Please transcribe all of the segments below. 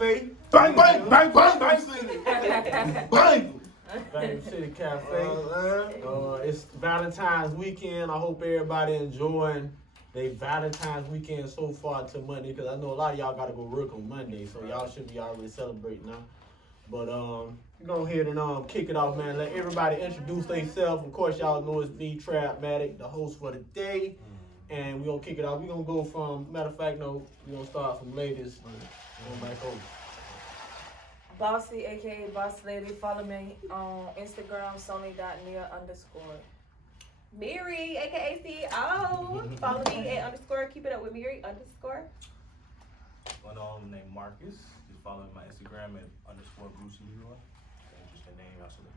Cafe. Bang, bang, bang, bang, bang city. Bang. Bangem City Cafe. It's Valentine's weekend. I hope everybody enjoying their Valentine's weekend so far to Monday, because I know a lot of y'all got to go work on Monday, so y'all should be already celebrating now. But we go ahead and kick it off, man. Let everybody introduce themselves. Of course, y'all know it's me, Trapmatic, the host for the day. And we gonna kick it off. We gonna go from, matter of fact, no, we gonna start from ladies. Go back over. Bossy, aka Boss Lady. Follow me on Instagram, Sony.Nia_. Miri, aka CEO. Follow me at _ keep it up with Miri _ One named Marcus. Just follow my Instagram at _Bruce Leroy. Interesting name, y'all should look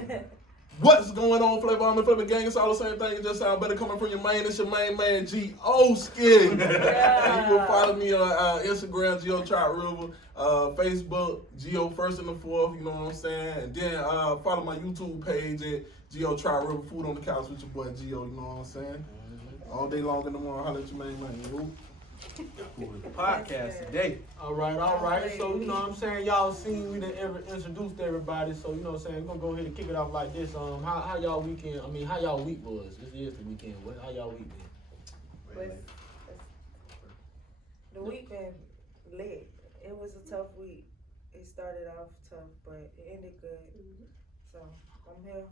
that up. What's going on, Flavor Army, Flavor Gang? It's all the same thing. It just sound better coming from your main. It's your main man, G-O-Skin. And you can follow me on Instagram, Geo Trot River, Facebook, Geo First and the Fourth, you know what I'm saying? And then follow my YouTube page at Geo Trot River, Food on the Couch with your boy Geo, you know what I'm saying? All day long in the morning, holla at your main man. Podcast today. All right. So, you know what I'm saying? Y'all seen we done introduced everybody. So, you know what I'm saying? We're going to go ahead and kick it off like this. How y'all weekend, how y'all week was? This is the weekend. How y'all week been? The week been lit. It was a tough week. It started off tough, but it ended good. So, I'm here.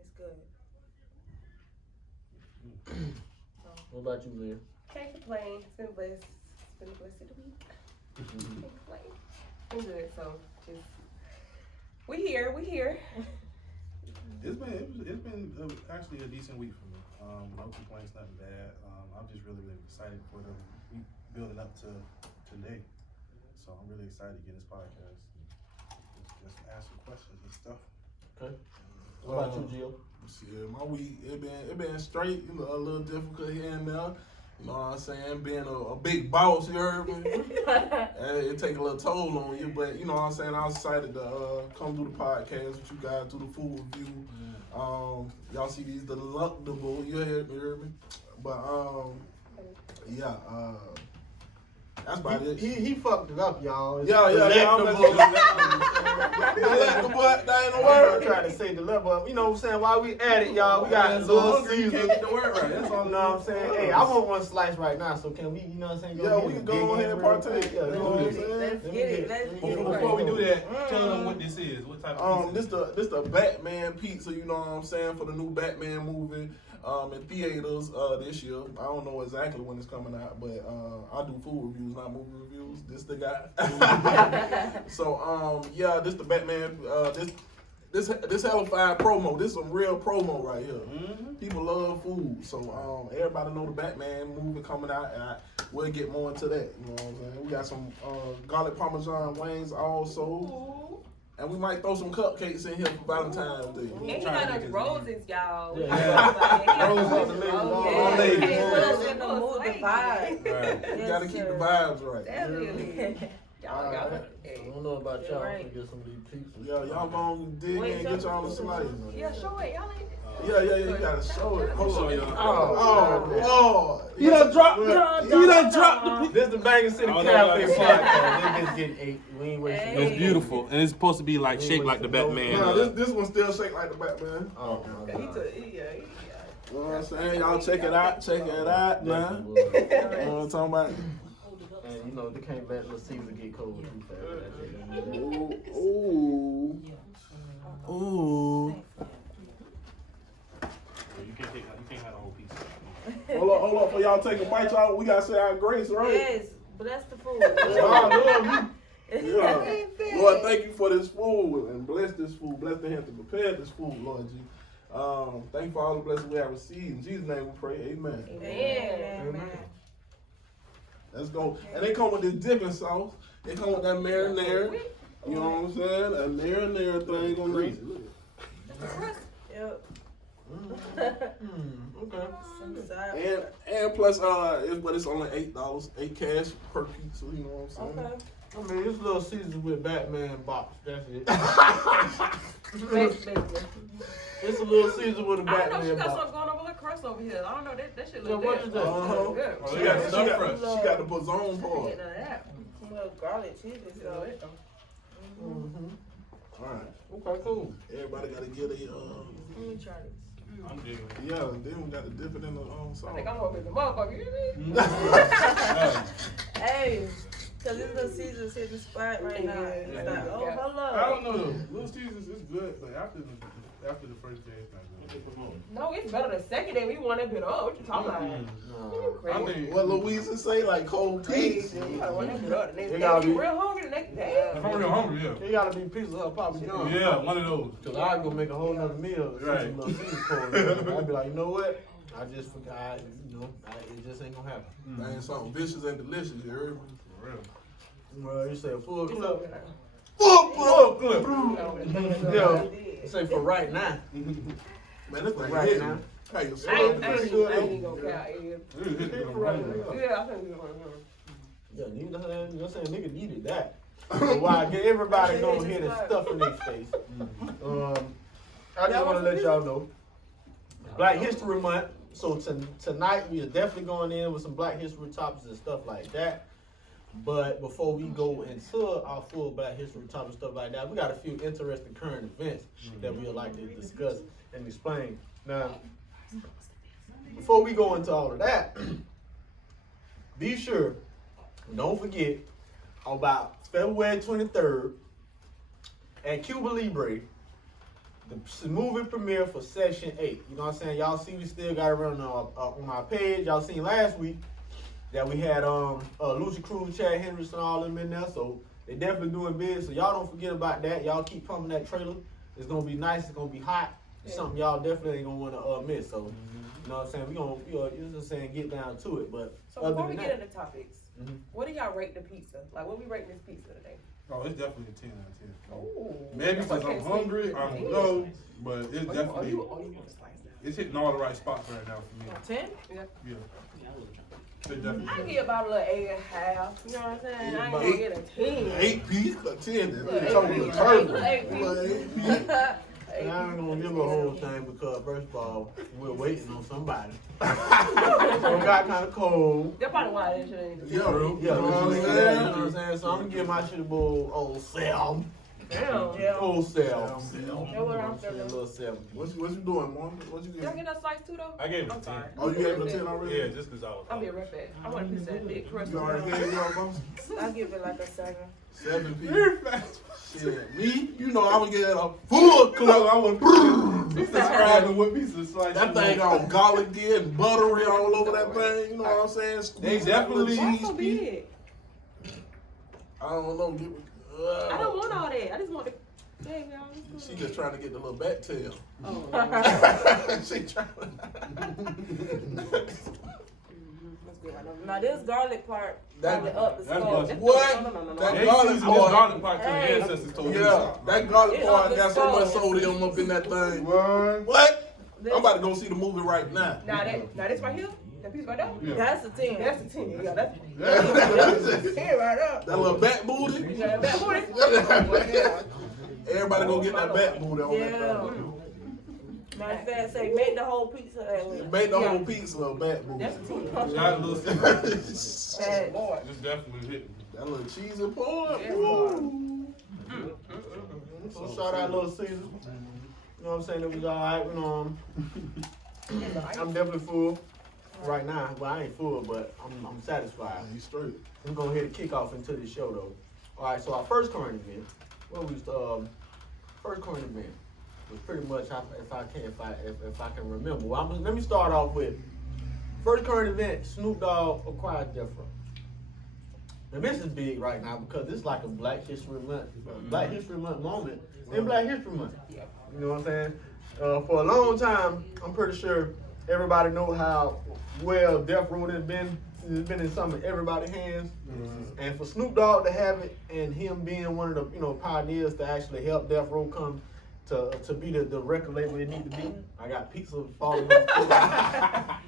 It's good. What about you, Leah? Can't complain. It's been blessed. It's been a blessed week. Can't complain. Been good. So just we here. It's been actually a decent week for me. No complaints, nothing bad. I'm just really excited for the week building up to today. So I'm really excited to get this podcast. Just ask some questions and stuff. Okay. What about you, Gio? Yeah, my week it been straight, you know, a little difficult here and there. You know what I'm saying? Being a big boss, you heard me? And it take a little toll on you, but you know what I'm saying? I was excited to come do the podcast with you guys, do the food review. Y'all see these delectable, you heard me? But that's about it. He fucked it up, y'all. Yeah. I'm delectable, that ain't a word. I'm trying to say the level. You know what I'm saying? While we at it, y'all, we got Little Caesar. Get the word right. That's all. You know what I'm saying? Hey, I want one slice right now, so can we, you know what I'm saying? We can go ahead and partake. Yeah, You know what I'm saying? Let's get it. Before we do that, tell them what this is. What type of pizza? This the Batman pizza, you know what I'm saying, for the new Batman movie in theaters this year. I don't know exactly when it's coming out, but I do food reviews, not movie reviews. This the guy. So this the Batman. This hellified promo. This some real promo right here. People love food, so everybody know the Batman movie coming out, and we'll get more into that. You know what I'm saying? We got some garlic parmesan wings also. And we might throw some cupcakes in here for Valentine's Day. And he got us roses, y'all. Yeah. Roses. Put us in the mood, the vibe. You gotta keep the vibes right. Definitely. Y'all. I don't know about y'all. Right. I'm gonna get some of these pizzas. Yeah, y'all gonna dig in and get y'all a slice. Yeah, show it. Y'all ain't. Yeah, you gotta show it. Hold on. y'all. You done dropped the This is the Bangem City Cafe podcast. They just getting ate. We ain't wasting. Hey. It's beautiful, and it's supposed to be like shaped like the Batman. No, this one still shake like the Batman. Oh my God. You know what I'm saying? Y'all check it out now. You know what I'm talking about? And you know, they can't let Little Caesar get cold too fast. Ooh. You can't have a whole pizza. Hold up, for y'all take a bite, y'all. We gotta say our grace, right? Yes, bless the food. Lord, thank you for this food and bless this food. Bless the hands to prepare this food, Lord G. Thank you for all the blessings we have received. In Jesus' name we pray, amen. Amen. Let's go. And they come with this dipping sauce. They come with that marinara. You know what I'm saying? A marinara thing on this. Yep. Okay. And plus, it's only $8, $8 cash per pizza. You know what I'm saying? Okay. I mean, it's Little Caesar with Batman box. That's it. It's a Little Caesar with a I know she Batman got box. something going on with her crust over here. I don't know. That shit Yeah, look what good. is that? Uh-huh. Good. She got the bazoon part. Get none of that. little garlic cheese, so. All right. Okay, cool. Everybody got to get a. Let me try this. I'm digging it. Yeah, and then we got to dip it in the sauce. I think I'm hungry as a motherfucker. You hear me? Hey, cause this little Caesar's hitting the spot right now. It's like, oh, hello. I don't know. Little Caesars is good, but after the first day, it's not good. No, it's better the second day. We want that bit up. What you talking about? You I crazy. think What Louisa say, like cold peas. You gotta want that bit up the next You day. gotta You be- real hungry the next day. if I'm real hungry, yeah. It gotta be Pizza Hut, Papa John. Yeah, one of those. Cause I go make a whole nother meal. Right. Right. I'd be like, you know what? I just forgot. It just ain't gonna happen. That ain't something vicious and delicious, you heard me? For real. Well, you say a full It's clip. over now. Full clip. No, Yeah. Say for right now. Man, this thing Right hitting. now. Hey, you I smell ain't it? even gonna count. Yeah, It is hitting For right right now. yeah, I think we're gonna. Yeah, you know what I'm saying? Nigga needed that. So why get everybody going ahead and stuff in their face? I just want to let y'all know Black History Month. So tonight we are definitely going in with some Black History topics and stuff like that. But before we go into our full Black History topics and stuff like that, we got a few interesting current events that we would like to discuss and explain. Now, before we go into all of that, be sure, don't forget, about February 23rd at Cuba Libre, the movie premiere for Section 8. You know what I'm saying? Y'all see we still got it running on our page. Y'all seen last week that we had Lucy Cruz, Chad Henderson, all them in there. So they definitely doing big. So y'all don't forget about that. Y'all keep pumping that trailer. It's gonna be nice. It's gonna be hot. It's something y'all definitely ain't gonna wanna miss. So you know what I'm saying? We gonna you know, saying get down to it. But So other before we than get that, into topics, Mhm. what do y'all rate the pizza? Like, what we rating this pizza today? Oh, it's definitely a 10 out of 10. Oh, Maybe because I'm hungry, I don't know, but it's definitely, you want to slice that? it's hitting all the right spots right now for me. 10? Yeah. Yeah. It definitely I is. give about a little 8.5. You know what I'm saying? I ain't gonna Eight. get a 10. 8 piece or 10. Look, That's talking eight about turbo. piece. Eight piece. Look, 8 piece. I ain't gonna give a whole thing because first of all, we're waiting on somebody. So it got kind of cold. That's probably why that shit ain't. Yeah, Yeah, you know you know what I'm what saying? I'm saying? So I'm gonna give my shit a bowl old Sam. Damn. Yeah. Old Sam. That's what I'm A feeling. little 7. What you doing, Mom? What you Did I getting? get that slice too, though? I gave it a I'm 10. sorry. Oh, you gave it a 10 already? Yeah, just because I was. I'll be right back. I want to piece that big crust. You already gave your boss? I give it like a 7. 7 piece. Shit, me? You know I would get a full clip. I would. Describing what piece of slice That you thing want. all garlicky and buttery all over that thing. You know what I'm saying? They Squeeze that little definitely- Why cheese so piece. big? I don't know. I don't want all that. I just want the. Hey, y'all. She just trying to get the little back tail. Oh. She trying. Let's get right over. Now this garlic part That- probably up the that's score. busted. What? No. That They garlic seasoned this part. garlic part to the Hey. ancestors told me to Yeah, stop. that garlic It part up got the so much stove. sodium up in that thing. What? What? I'm about to go see the movie right now. Now this right here, that piece right there, Yeah. That's a 10. that's a 10. Yeah, that's that 10 right up. little back booty. You got that booty? Yeah. Everybody go get that back booty on that Yeah. thing. Matter of fact, say make the whole pizza that way. Make the whole pizza a back booty. That's a 10. Shout little Caesar. Bad boy. Just definitely hitting. That little cheese and pork. Yeah. Woo. So shout out Little Caesar. You know what I'm saying? It was alright. You know, I'm definitely full right now. Well, I ain't full, but I'm satisfied. You straight. I'm going to hit a kick off into the show though. All right, so our first current event, first current event was pretty much if I can remember. Well, let me start off with first current event. Snoop Dogg acquired Death Row. And this is big right now because it's like a Black History Month moment in Black History Month. You know what I'm saying? For a long time, I'm pretty sure everybody know how well Death Row has been. It's been in some of everybody's hands. And for Snoop Dogg to have it and him being one of the pioneers to actually help Death Row come to be the record label it need to be. I got pizza falling off.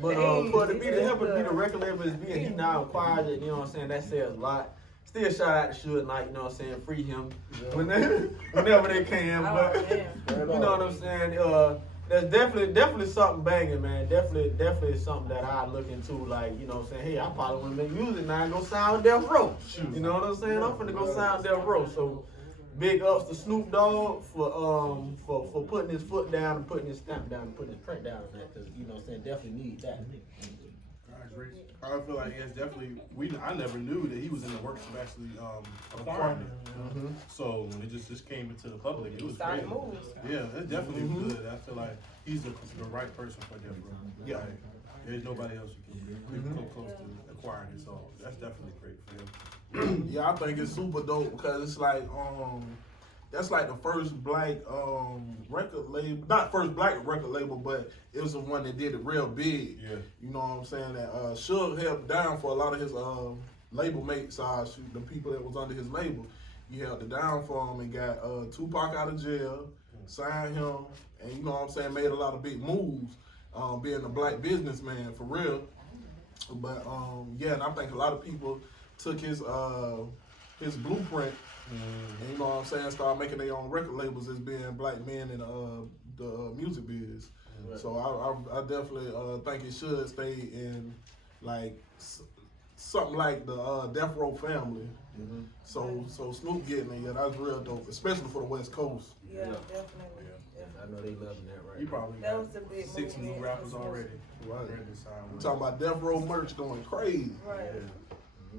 But for it to help it be the record label it's being, he now acquired it, you know what I'm saying? That says a lot. Still shout out to Suge Knight, you know what I'm saying? Free him whenever they can. But you know what I'm saying? That's definitely something banging, man. Definitely something that I look into. Like, you know what I'm saying? Hey, I probably want to make music now and go sign with Death Row. You know what I'm saying? I'm finna go sign with Death Row. So, big ups to Snoop Dogg for putting his foot down and putting his stamp down and putting his print down on that. Because, you know what I'm saying? Definitely need that. I agree. I feel like it's definitely, I never knew that he was in the works of actually acquiring it. So when it just came into the public, it was great. Yeah, it's definitely good. I feel like he's the right person for Death Row. Yeah. Like, there's nobody else you can come close to acquiring it. So that's definitely great for him. Yeah, I think it's super dope because it's like that's like the first black record label, not first black record label, but it was the one that did it real big. Yeah. You know what I'm saying? That Suge held down for a lot of his label mates, the people that was under his label. He held it down for him and got Tupac out of jail, signed him, and you know what I'm saying, made a lot of big moves, being a black businessman for real. But yeah, and I think a lot of people took his blueprint. And you know what I'm saying, start making their own record labels as being black men in the music biz. Right. So I definitely think it should stay in like something like the Death Row family. So Snoop getting it, yeah, that's real dope, especially for the West Coast. Yeah, definitely. Yeah. I know they loving that right. He probably That got was the big 6 new movement. rappers already. Right. Ready to sign I'm with talking about Death Row merch going crazy. Right.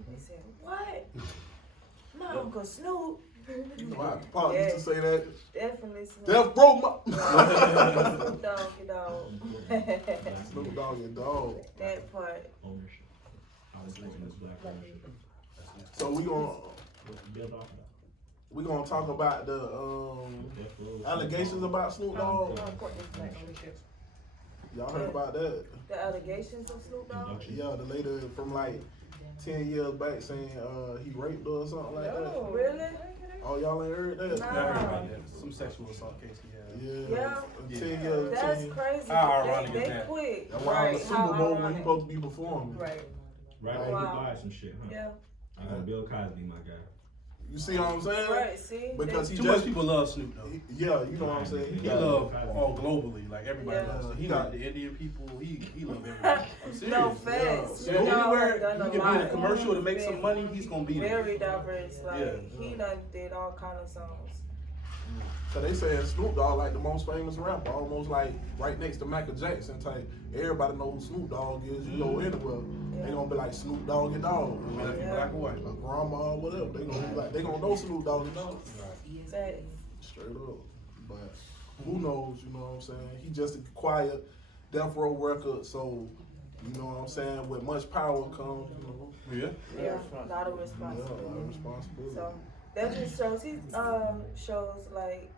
They said, what? No, Uncle Snoop. You know, Paul used to say that. Definitely Snoop. Death Row Snoop Dogg, you dog. Snoop Dogg, your dog. That part. Ownership. I was thinking it's black ownership. So we gonna talk about the allegations about Snoop Dogg. Y'all heard about that? The allegations of Snoop Dogg? Yeah, the lady from like 10 years back saying he raped her or something like that. Really? Oh, y'all ain't heard that? Nah. I heard about that. Some sexual assault case he had. Yeah. Yeah. 10 years. That's 10 crazy. How ironic They is that? quit. That's why on the Super Bowl when he ironic. supposed to be performing. Right. Right, Wow. like he lied some shit, huh? Yeah. I got Bill Cosby, my guy. You see what I'm saying? Right, see? Because he Too much just, people love Snoop though. yeah, you know what I'm saying? He love all globally, like everybody Yeah. loves. He like the Indian people. He love everybody. I'm serious. No facts. So Snoop Dogg anywhere done a you can be in a lot. commercial to make He's some been money, he's gonna be there. Very diverse. Like, Yeah. he done did all kind of songs. So they saying Snoop Dogg like the most famous rapper, almost like right next to Michael Jackson type. Everybody know who Snoop Dogg is. You go anywhere, they gonna be like Snoop Dogg your dog. Whether if you black or white. Or grandma or whatever. They gonna be like, they gonna know Snoop Dogg your dog. Facts. Straight up. But who knows, you know what I'm saying? He just acquired Death Row Records, so you know what I'm saying, with much power comes, you know. Yeah. Yeah, a lot of Yeah, a responsibility. lot of responsibility. So that just shows he shows like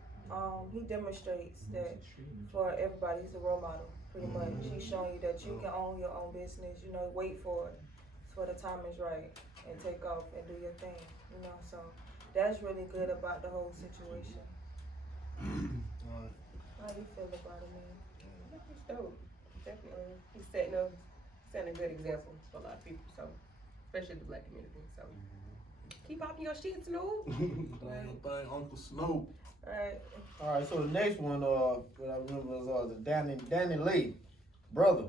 he demonstrates that for everybody he's a role model pretty much. He's showing you that you can own your own business, you know, wait for it for the time is right and take off and do your thing, you know. So that's really good about the whole situation. Alright. How you feel about it, man? It's dope. Definitely. He's setting a good example for a lot of people, so especially the black community. So keep popping your shit, Snoop. Thing, Uncle Snoop. All All right, so the next one, what I remember was the Danny Lee brother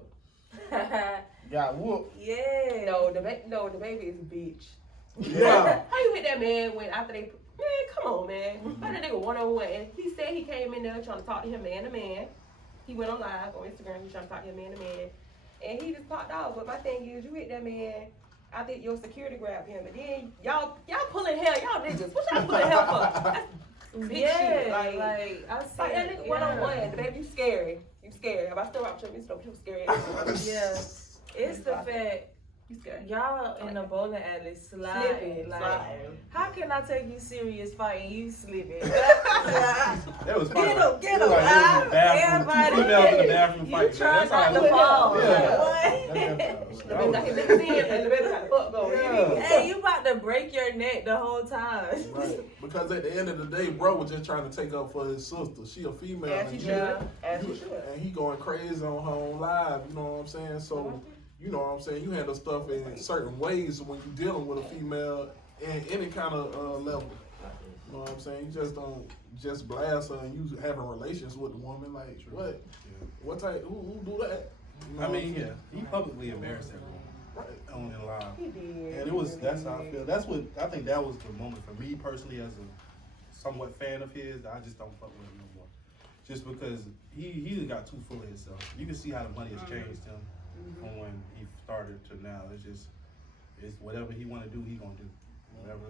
right. got whooped. Yeah. No, the baby is a bitch. Yeah. How you hit that man when after they, man, come on, man. How that nigga one-on-one? And he said he came in there trying to talk to him man to man. He went on live on Instagram, he was trying to talk to him man to man. And he just popped off. But my thing is, you hit that man, I think your security grabbed him. And then y'all pulling hell, y'all niggas. What y'all pulling hell for? That's some big shit. Like I that said, nigga one-on-one. The baby, you scary. You scary. If I still rock with you, you scary. Yeah, it's the fact You scary. y'all in the bowling alley sliding. Slipping, Like, sliding. how can I take you serious fighting you slipping? That was funny. Get him, Like, they was in the bathroom, two females in the bathroom You fighting. try That's how not it to looked. fall. Yeah. Like, The baby got his niggas in, and the baby got the fuck going. Yeah. hey, you about to break your neck the whole time. Right. Because at the end of the day, bro was just trying to take up for his sister. She a female. As he and should. As he should. And he going crazy on her own live, you know what I'm saying? So, you know what I'm saying? You handle stuff in certain ways when you're dealing with a female in any kind of level. You know what I'm saying? You just don't just blast her and you having relations with the woman. Like, what? Yeah. What type? Who do that? You know I mean, what I'm yeah, he publicly embarrassed everyone Right. on and live. He did. And that's how I feel. That's what I think that was the moment for me personally as a somewhat fan of his. I just don't fuck with him no more. Just because he got too full of himself. You can see how the money has changed him from when he started to now. It's whatever he want to do, he gonna do.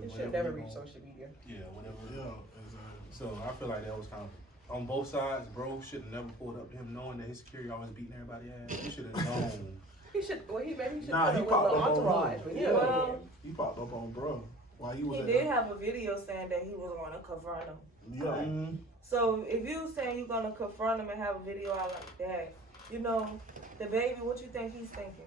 It should never reach social media. Yeah, whatever. Yeah, exactly. So I feel like that was kind of on both sides. Bro should have never pulled up to him knowing that his security always beating everybody ass. He should have known. He should. Well, maybe he should. Nah, he put popped a little up on entourage. him. But Yeah, well, He popped up on bro while he was he at did have a video saying that he was going to confront him. Yeah. So if you saying you're gonna confront him and have a video out like that, you know, the baby, what you think he's thinking?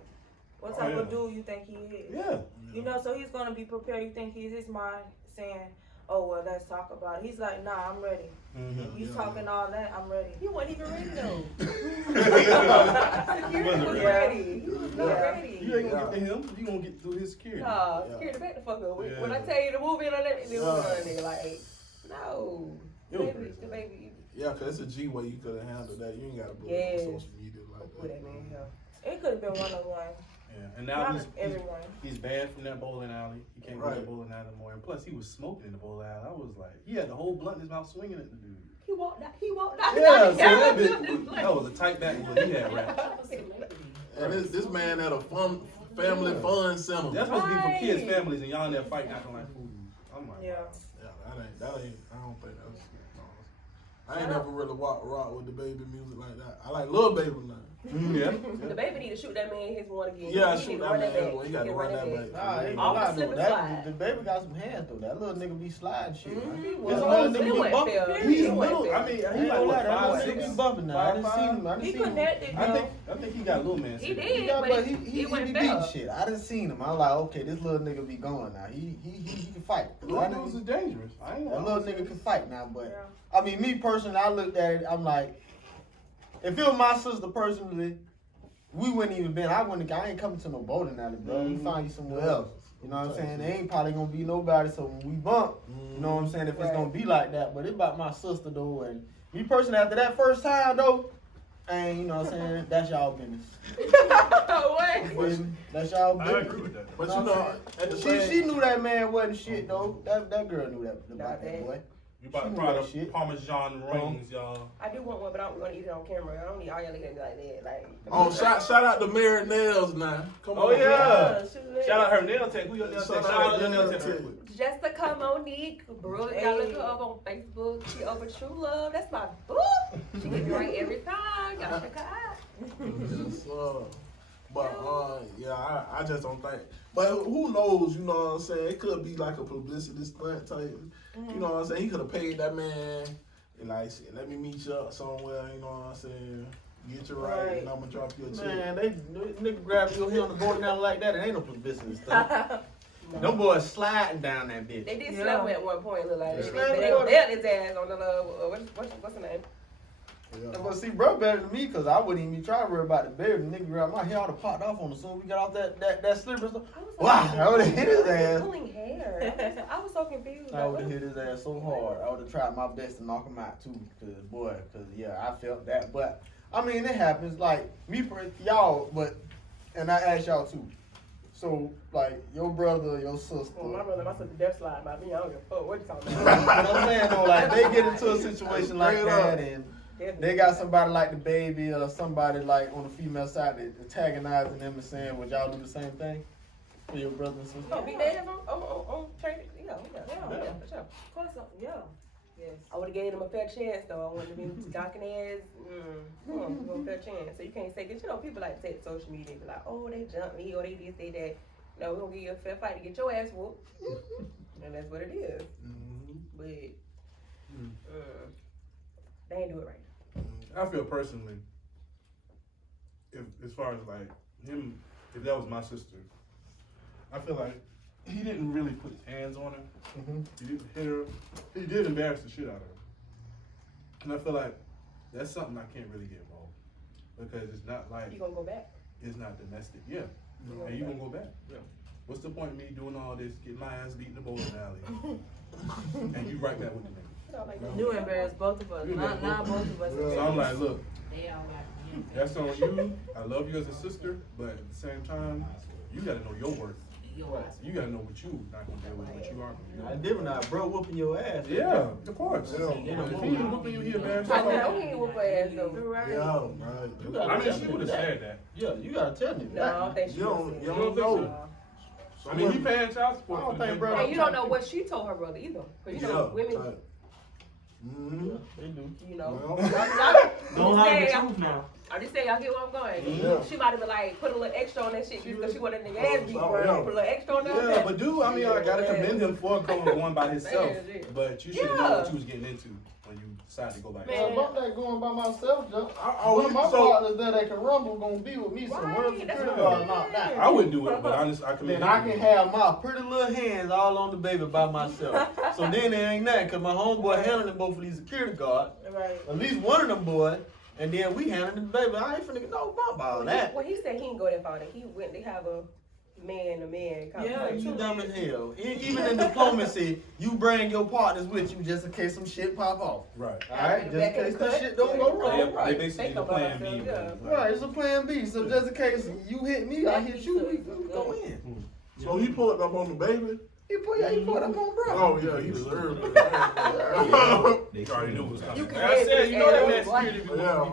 What type of dude you think he is? Yeah. You know, so he's gonna be prepared. You think he's his mind saying, "Oh well, let's talk about it." He's like, "Nah, I'm ready." You talking all that? I'm ready. he wasn't even ready though. He Security was ready. ready. He was not Yeah. ready. You ain't gonna get to him. You gonna get through his security. Nah, Yeah. security back the fuck up. Yeah. When I tell you the movie and all that, it was Yeah. nigga like, no. It was Baby, crazy. the baby. Yeah, cause it's a G way you could have handled that. You ain't gotta put Yes. it on social media like Put that that. man here. It could have been one on one. Yeah. And now Not he's everyone. he's banned from that bowling alley. He can't go to Right. that bowling alley anymore. And plus, he was smoking in the bowling alley. I was like, he had the whole blunt in his mouth swinging at the dude. He walked out. He walked out. Yeah, so that was a tight back when he had rap. And this man at a family fun center. That's supposed to be for Right. kids' families, and y'all in there fighting acting like fools. I'm like, Yeah. Yeah, that ain't. I don't think that's. No. I ain't never really rock with the baby music like that. I like Lil Baby now. yeah. The baby need to shoot that man his one again. Yeah, he shoot need to that run man. back. Boy, he got to can run that back. back. Nah, ain't Off gonna the lie slip though. and That slide. the baby got some hands though. That little nigga be sliding shit. Mhm, Man. he This was. little It nigga be wasn't bumping. fair. He's It wasn't little. fair. I mean, He he ain't like gonna what, lie, that little 5'6"? nigga be bumping now. I done 5'5"? seen him. I done He seen him. connected. I think he got little man. He syndrome. did. He got, but but he it be wasn't beating fair. shit. I done seen him. I'm like, okay, this little nigga be going now. He can fight. Little That dudes is nigga, dangerous. I ain't that gonna little lie. nigga can fight now. But Yeah. I mean, me personally, I looked at it. I'm like, if it was my sister personally, we wouldn't even been. I ain't coming to no bowling alley, bro. We find you somewhere else. You know what I'm saying? There ain't probably gonna be nobody. So when we bump, you know what I'm saying? If it's gonna be like that, but it's about my sister though, and me personally, after that first time though, and you know what I'm saying? That's y'all business. What? You feel me? That's y'all I business. agree with that. But you know, at the same, She knew that man wasn't shit though. That girl knew that about Not that that. boy. You about to She try knew the that shit. Parmesan rings, y'all. I do want one, but I'm gonna eat it on camera. I don't need all y'all looking at me like that. Like. oh, shout out to Mary Nails now. Come Oh, on, yeah. Shoot Shout out her nail tech. Who your nail tech? Shout Shout out out your nail nail tech. tech. real quick. Jessica Monique, bro, y'all look her up on Facebook. She over True Love. That's my boo. She get me right every time. Y'all check her out. Yes, but yeah, I just don't think. But who knows? You know what I'm saying? It could be like a publicity stunt type. You know what I'm saying? He could have paid that man and like, shit, let me meet you up somewhere. You know what I'm saying? Get you right, and I'm gonna drop you a check. Man, they nigga grab you here on the board down like that. It ain't no publicity stuff. Them boys sliding down that bitch. They did Yeah. slap me at one point, look like Yeah. they dealt his ass on the what's the name? Yeah. But see, bro, better than me, cause I wouldn't even try to worry about the baby. The nigga grabbed my hair, I'd have popped off on as soon as we got off that slipper. So, wow, I would have hit his ass. Pulling hair. I was so confused. I would have hit his ass so hard. I would have tried my best to knock him out too, cause yeah, I felt that. But I mean, it happens. Like me, y'all, and I ask y'all too. So like your brother, your sister. Well, my brother, my sister death slide by me. I don't give a fuck what you talking You about. know what I'm saying though, like they get into a situation like that and they got somebody like the baby or somebody like on the female side that antagonizing them and saying, would y'all do the same thing for your brother and sister? Oh, beat their ass on trade. Yeah, for sure. Of course, yeah. Yes. I would have gave them a fair chance though. I wouldn't have been docking their ass. Come on, give them a fair chance. So you can't say, cause you know people like to take to social media and be like, oh they jumped me or they this, they that. No, we're gonna give you a fair fight to get your ass whooped. And that's what it is. But they ain't do it right. I feel personally, if as far as like him, if that was my sister, I feel like he didn't really put his hands on her. He didn't hit her. He did embarrass the shit out of her. And I feel like that's something I can't really get involved because it's not like You gonna go back? it's not domestic. Yeah, and you gonna go back. Yeah, What's the point of me doing all this, getting my ass beat in the bowling alley, and you right back with the nigga? You embarrass both of us. Not both of us. So I'm like, look, that's on you. I love you as a sister, but at the same time, you gotta know your worth. You gotta know what you not gonna deal with, what you are gonna Nah, different now, bro. Whooping your ass. deal with. Yeah, of course. Yeah. If he ain't whooping you here, man. I know he ain't whoop her ass though. Right. Yeah, right. You gotta I mean, tell she me would have that. said that. Yeah, you gotta tell me No, I that. don't think she You don't, would've you said don't that. know. I mean, he paying child support. I don't for the think, big bro. brother. And you don't know what she told her brother either. Cause you know, women, Mm-hmm. They do. you know. Well, Don't I'm hide the just truth now. saying, y'all get where I'm going. Yeah. She might have been like, put a little extra on that shit just because she wanted a nigga ass beat, bro. Yeah. Put a little extra on Yeah, that. but dude, I mean, I gotta commend him for going one by himself. Yeah. But you should have known what you was getting into when you decided to go by Man. Well, yourself. about that going by myself, Joe. I One of my so partners that can rumble gonna be with me, so Right, wherever the that's security what guard I'm knocked out. I wouldn't do it, but I commend Then him. I can have my pretty little hands all on the baby by myself. So then there ain't nothing, cause my homeboy handling both of these security guards, Right. at least one of them boys, and then we handling the baby. I ain't finna get no bump all that. Well, he said he didn't go that far. That he went to have a man Yeah, conversation. you dumb as hell. Even in diplomacy, you bring your partners with you just in case some shit pop off. Right. Alright, just in case that shit don't go wrong. They basically the plan B. Yeah. Right, it's a plan B. So just in case you hit me, I hit you, we go in. So he pulled up on the baby. He put up on bro. Oh yeah, he deserved it. You already knew it was coming. You can I said, you know that man Black. security. Yeah.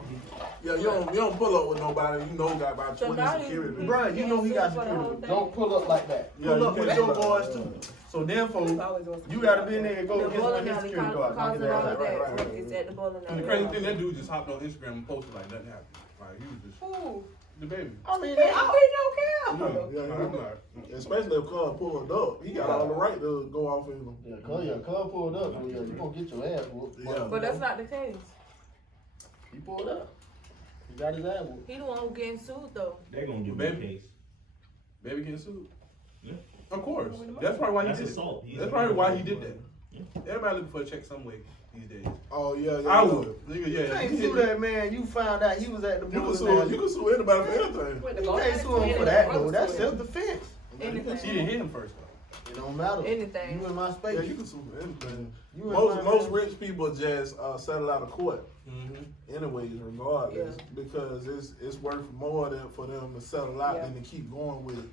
Yeah, you don't pull up with nobody you know got about So 20 now security. you- Bro, you know he got For the whole security. thing. Don't pull up like that. Yeah, Pull you up with can't your pull up. boys too. So therefore, Always wants to you be gotta like be in there and go The against one bowling of his alley security guards. Knock his causing all ass of out. that. It's at the bowling And the alley. crazy thing, that dude just hopped on Instagram and posted like nothing happened. Like he was just Ooh. the baby. I mean, He always don't care. Yeah, I'm not. Especially if Cub pulled up. He got all the right to go off in him. yeah, Cub pulled up. Yeah, you gonna get your ass whooped. Yeah. But that's not the case. He pulled up. He got his ass whooped. He the one who getting sued though. They're gonna give Baby. me a case. Baby getting sued. Yeah. Of course. That's probably why he That's did assault. it. He's That's a- probably why he did that. Yeah. Everybody looking for a check some way these days. Oh yeah, yeah. I yeah. would. Nigga, You yeah. can't sue that man. You found out he was at the You can bowling sue. alley. You can sue anybody for anything. Went to You go can't ahead sue him and for say that it. though. That's Brother self-defense. She Anything. didn't hit him first though. It don't matter. Anything. You in my Yeah, space. you can sue for anything. You in Most my most rich people just settle out of court. Mm-hmm. Anyways, regardless, because it's worth more than for them to settle out Yeah. than to keep going with it.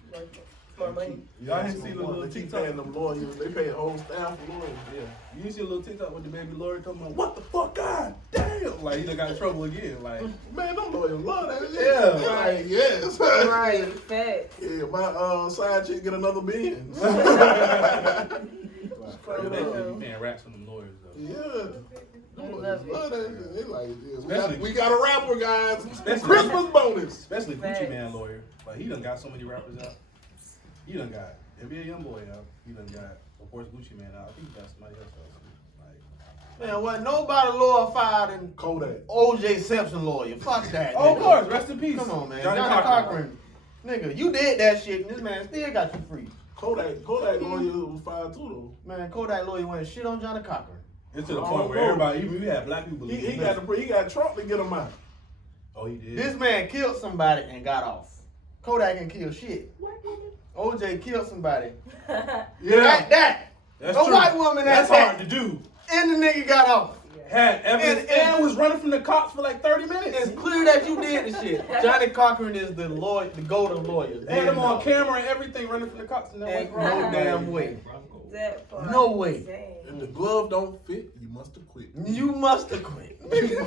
More money. Y'all ain't seen the little They keep TikTok? paying them lawyers. They pay a whole staff for lawyers. Yeah. You see a little TikTok with the baby lawyer talking about what the fuck, god damn, like he done got in trouble again. Like Man, them lawyers love that shit. Yeah. They're like, yes. Right. Facts. Yeah, my side chick get another Benz. yeah, they real. be paying raps for them lawyers though. Yeah. I Them love lawyers love that shit. They like, yes. Especially- We got a rapper, guys. Especially- Christmas bonus. Especially Gucci Facts. Man lawyer. Like he done got so many rappers out. He done got NBA Youngboy out. He done got, of course, Gucci Man out. I think he got somebody else out. Like, Man, wasn't nobody lawyer fired than Kodak. O.J. Simpson lawyer. Fuck that. oh, of nigga. course, rest in peace. Come on, man. Johnny Johnny Cochran. Cochran. Nigga, you did that shit, and this man still got you free. Kodak lawyer was fired too Man, Kodak lawyer went shit on Johnny Cochran. It's to the Oh, point where no. everybody, even we had black people. though. believe He got Trump to get him out. Oh, he did. This man killed somebody and got off. Kodak can kill shit. O.J. killed somebody. Like that. That's A true. white woman That's that hard to do. And the nigga got off. Had evidence and was running from the cops for like 30 minutes. It's clear that you did the shit. Johnny Cochran is the lawyer, the goat of lawyers. They had him on camera and everything running from the cops. And Ain't no damn way. That part. No way. Dang. If the glove don't fit, you must have quit. You must have quit. But They go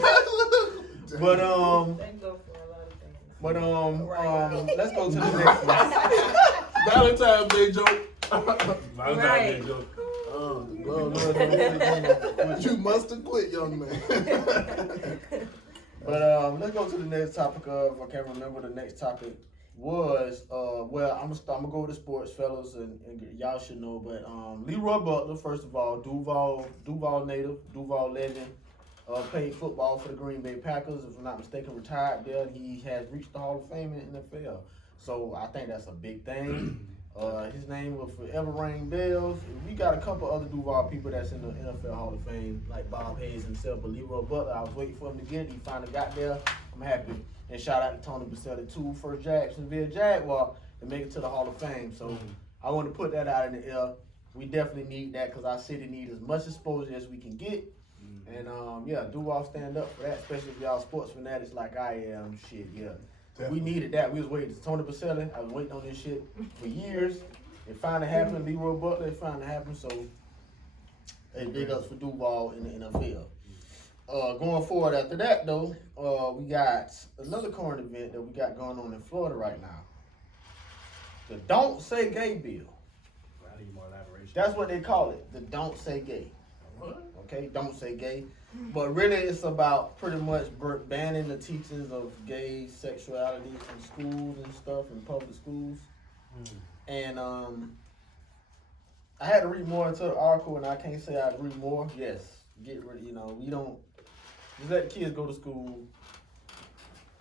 for a lot of things. let's go to the next one. Valentine's Day joke. Right. The glove don't fit. You must have quit, young man. But let's go to the next topic of, I can't remember the next topic was, well, I'm gonna go to sports, fellas, and y'all should know, but Leroy Butler, first of all, Duval native, Duval legend, played football for the Green Bay Packers, if I'm not mistaken, retired there. He has reached the Hall of Fame in the NFL, so I think that's a big thing. His name will forever ring bells. We got a couple other Duval people that's in the NFL Hall of Fame, like Bob Hayes himself, but Leroy Butler, I was waiting for him to get it. He finally got there. I'm happy. And shout out to Tony Baselli, too, first Jacksonville Jaguar to make it to the Hall of Fame. So I want to put that out in the air. We definitely need that because our city needs as much exposure as we can get. And yeah, Duval stand up for that, especially if y'all sports fanatics like I am. Shit, yeah. Definitely. We needed that. We was waiting. Tony Baselli, I was waiting on this shit for years. It finally happened. Leroy Butler, it finally happened. So, hey, big ups for Duval in the NFL. Going forward after that, though, we got another current event that we got going on in Florida right now. The Don't Say Gay bill. I need more elaboration. That's what they call it, the Don't Say Gay. Okay, Don't Say Gay. But really, it's about pretty much banning the teachings of gay sexuality in schools and stuff, in public schools. And I had to read more into the article, and I can't say I'd read more. Yes, get rid. We don't just let the kids go to school.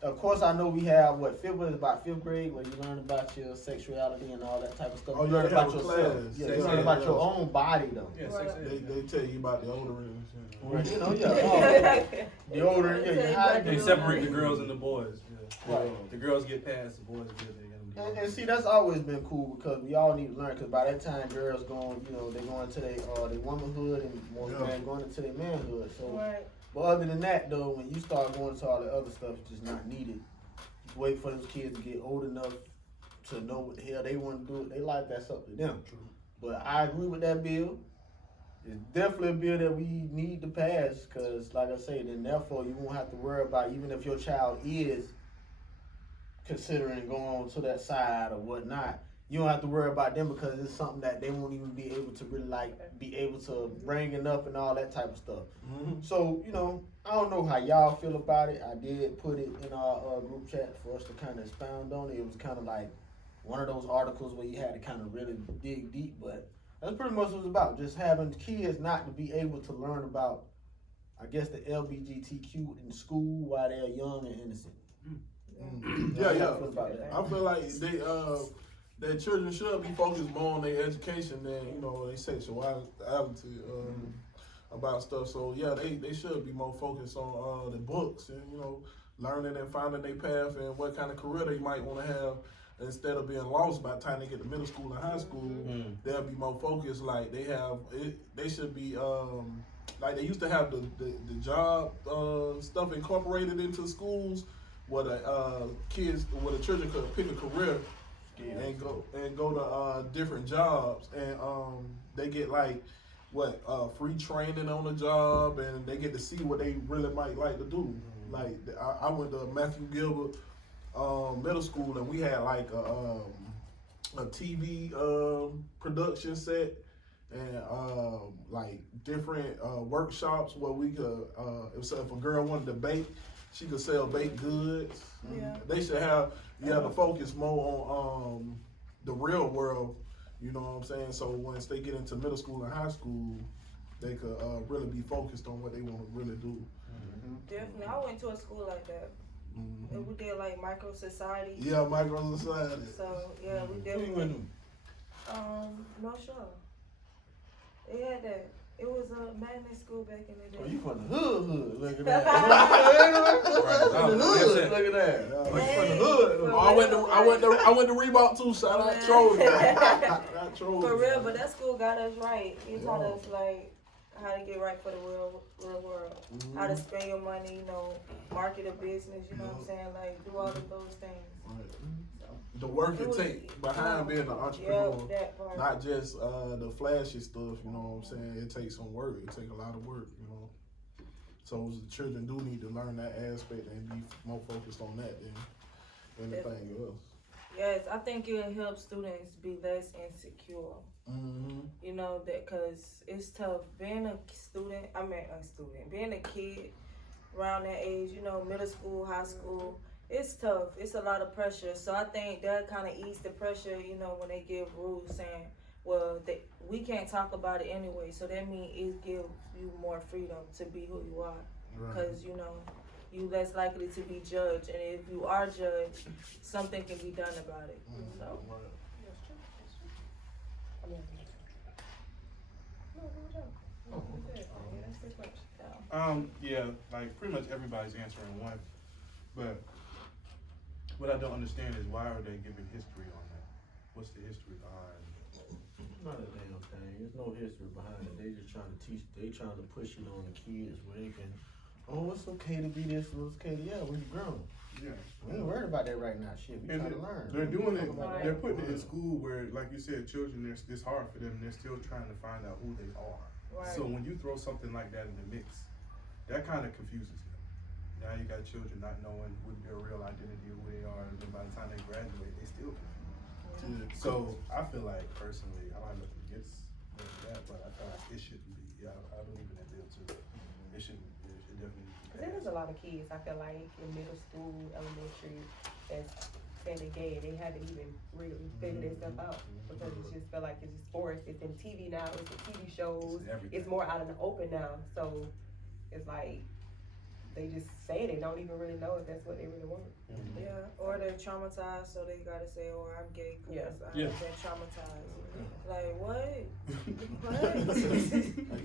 Of course, I know we have about fifth grade, where you learn about your sexuality and all that type of stuff. Oh, You yeah, learn they about have a yourself. class. Yeah, Sex you learn ed, about yeah. your own body, though. Yeah, Right. sex ed. They tell you about the odor and shit. Right, the older, They separate the girls and the boys. Yeah. Right. The girls get past, the boys get they And see, that's always been cool because we all need to learn. Because by that time, girls going, they going into their womanhood and more man going into their manhood. So, Right. but other than that, though, when you start going into all the other stuff, it's just not needed. Just wait for those kids to get old enough to know what the hell they want to do with their life. That's up to them. True. But I agree with that bill. It's definitely a bill that we need to pass because, like I say, then therefore you won't have to worry about, even if your child is considering going on to that side or whatnot, you don't have to worry about them because it's something that they won't even be able to really be able to bring it up and all that type of stuff. Mm-hmm. So, I don't know how y'all feel about it. I did put it in our group chat for us to kind of expound on it. It was kind of like one of those articles where you had to kind of really dig deep, but that's pretty much what it's about. Just having kids not to be able to learn about, I guess, the LGBTQ in school while they're young and innocent. Yeah, yeah. How you feel about that? I feel like that children should be focused more on their education than their sexuality about stuff. So yeah, they should be more focused on the books and learning and finding their path and what kind of career they might want to have. Instead of being lost by the time they get to middle school and high school, they'll be more focused. Like they should be like they used to have the job stuff incorporated into schools, where the children could pick a career and go to different jobs, and they get free training on the job, and they get to see what they really might like to do. Like I went to Matthew Gilbert middle school, and we had like a TV production set and like different workshops where we could if a girl wanted to bake, she could sell baked goods. Yeah. They should have to focus more on the real world, you know what I'm saying? So once they get into middle school and high school, they could really be focused on what they want to really do. Definitely. I went to a school like that. And we did like micro society. Yeah, micro society. So yeah, we definitely. North Shore. They had that. It was a magnet school back in the day. Oh, you from the hood. Look at that. From the hood. Look at that. You from the hood. For I went to Reebok too. Shout out Troll. For real, but that school got us right. It taught us how to get right for the real world. How to spend your money, market a business, you know what I'm saying? Like do all of those things. Right. The work it takes behind being an entrepreneur, that part. not just the flashy stuff, you know what I'm saying? It takes some work. It takes a lot of work, So the children do need to learn that aspect and be more focused on that than anything else. Yes, I think it helps students be less insecure. That because it's tough being being a kid around that age, middle school, high school. It's tough. It's a lot of pressure. So I think that kind of ease the pressure, when they give rules saying, well, we can't talk about it anyway. So that means it gives you more freedom to be who you are. Because, you less likely to be judged. And if you are judged, something can be done about it. So. Yeah, like pretty much everybody's answering one, but what I don't understand is why are they giving history on that? What's the history behind not a damn thing. There's no history behind it. They just trying to teach. They trying to push it on the kids where they can. Oh, it's okay to be this. It's okay. Yeah, we're grown. Yeah. We ain't worried about that right now. Shit, we And trying to learn. they're doing it. Right. They're putting it in school where, like you said, children. It's hard for them. They're still trying to find out who they are. Right. So when you throw something like that in the mix, that kind of confuses them. Now you got children not knowing what their real identity or who they are, and then by the time they graduate, they still confused. So I feel like personally, I don't have nothing against that, but I feel like it shouldn't be. Yeah, I believe in that deal too. It shouldn't. It should definitely. There's a lot of kids, I feel like, in middle school, elementary, that's fairly gay. They haven't even really figured their stuff out because it just feel like it's just forced. It's in TV now, it's in TV shows, it's more out in the open now. So it's like they just say they don't even really know if that's what they really want. Yeah, or they're traumatized, so they gotta say, "Oh, I'm gay because I've been traumatized." Like what? What? Like,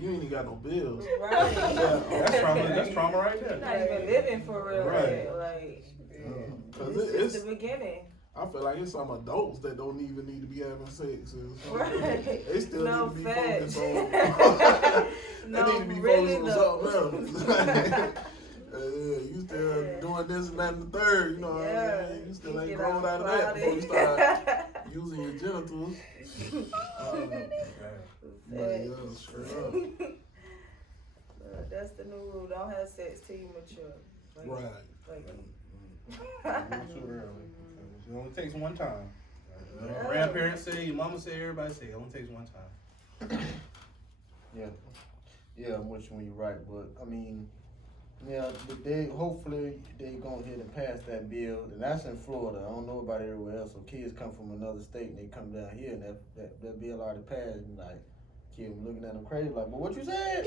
you ain't even got no bills. Right? That's trauma right there. You're not even living for real. Right. Like, Cause this it's is the beginning. I feel like it's some adults that don't even need to be having sex. Right. They still No need to be facts. focused on. No, they need to be really focused on something else. You still doing this and that and the third, you know what I'm saying? You still ain't grown out of that before you start using your genitals. Straight up. That's the new rule. Don't have sex till you mature. Like, Right. Like, Too early. It only takes one time. Yeah. Grandparents say, your mama say, everybody say, it only takes one time. Yeah, I'm with you when you're right, but I mean, yeah, they hopefully they gonna hit and pass that bill, and that's in Florida. I don't know about everywhere else. So kids come from another state and they come down here, and that bill already passed, and like kid looking at them crazy, like, but what you said?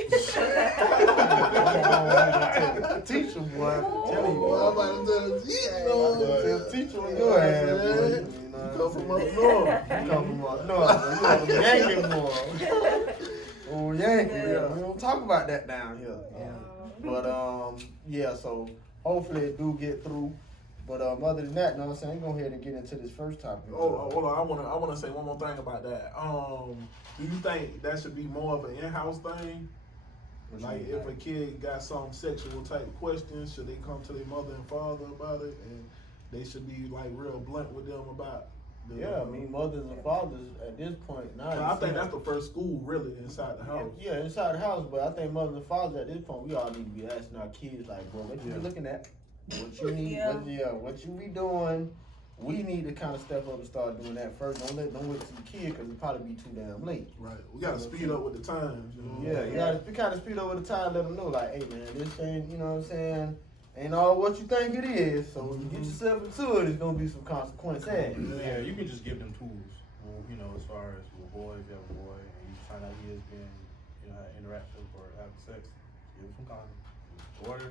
Teacher, boy, I'm telling you, boy, I'm about to tell the teacher on your ass, boy. You come from up north. You come from up north. You are a Yankee boy. Oh, Yankee, yeah. We don't talk about that down here. But yeah, so hopefully it do get through. But other than that, know what I'm saying, go ahead and get into this first topic. Hold on, I wanna say one more thing about that. Do you think that should be more of an in-house thing? Like if a kid got some sexual type questions, should they come to their mother and father about it, and they should be like real blunt with them about the, Yeah, I mean, mothers and fathers at this point now. I think that's the first school really inside the house. Yeah, inside the house, but I think mothers and fathers at this point, we all need to be asking our kids, like, bro, what you be looking at? What you need? What you be doing? We need to kind of step up and start doing that first. Don't wait to the kid because it'll probably be too damn late. Right. We gotta speed up with the times, you know. Yeah, you gotta kind of speed up with the time. Let them know, like, hey man, this thing, you know what I'm saying, ain't all what you think it is. So when you get yourself into it, it's gonna be some consequences. Yeah, you can just give them tools. You know, as far as a boy, if you have a boy, and you find out he has been, you know, interactive or having sex, give him some condoms. Order,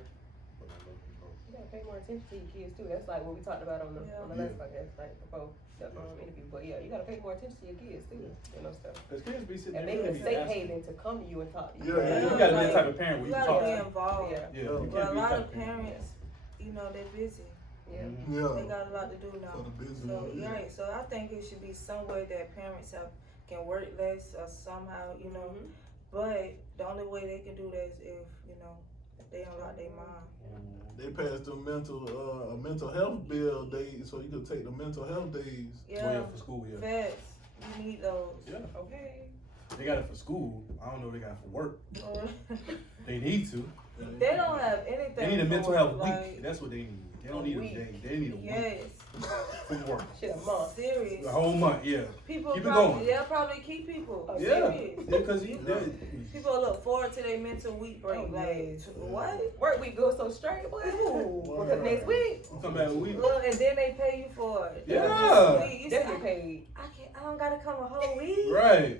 but not no control. You gotta pay more attention to your kids too. That's like what we talked about on the last podcast, like before the interview. But yeah, you gotta pay more attention to your kids too. You know stuff. Because kids be sitting And there. make it a they be safe asking. haven to come to you and talk to you. Yeah, you gotta be the type of parent where You you can gotta talk be to. involved. Yeah. Yeah, you But a can't be the lot type of parents, you know, they're busy. Yeah. Yeah. They got a lot to do now. For the business. So right, so I think it should be some way that parents can work less or somehow, you know. But the only way they can do that is if, you know, they unlock their mind. They passed a mental health bill days, so you could take the mental health days. Yeah, for school, yeah. facts. You need those. Yeah. Okay. They got it for school. I don't know if they got it for work. Or- They need to. they don't have anything. They need a for mental work, health like, week. That's what they need. They don't need a day. They need a week Yes. for work. Shit, a month. Serious. A whole month, yeah. People Keep it probably, going. they'll probably keep people. Oh, Yeah, Serious. because People look forward to their mental week break. Oh, like, yes. what? Work week goes so straight, boy. Because next week, come back a week. Look, and then they pay you for it. Yeah. You definitely say, paid. I don't gotta come a whole week. Right.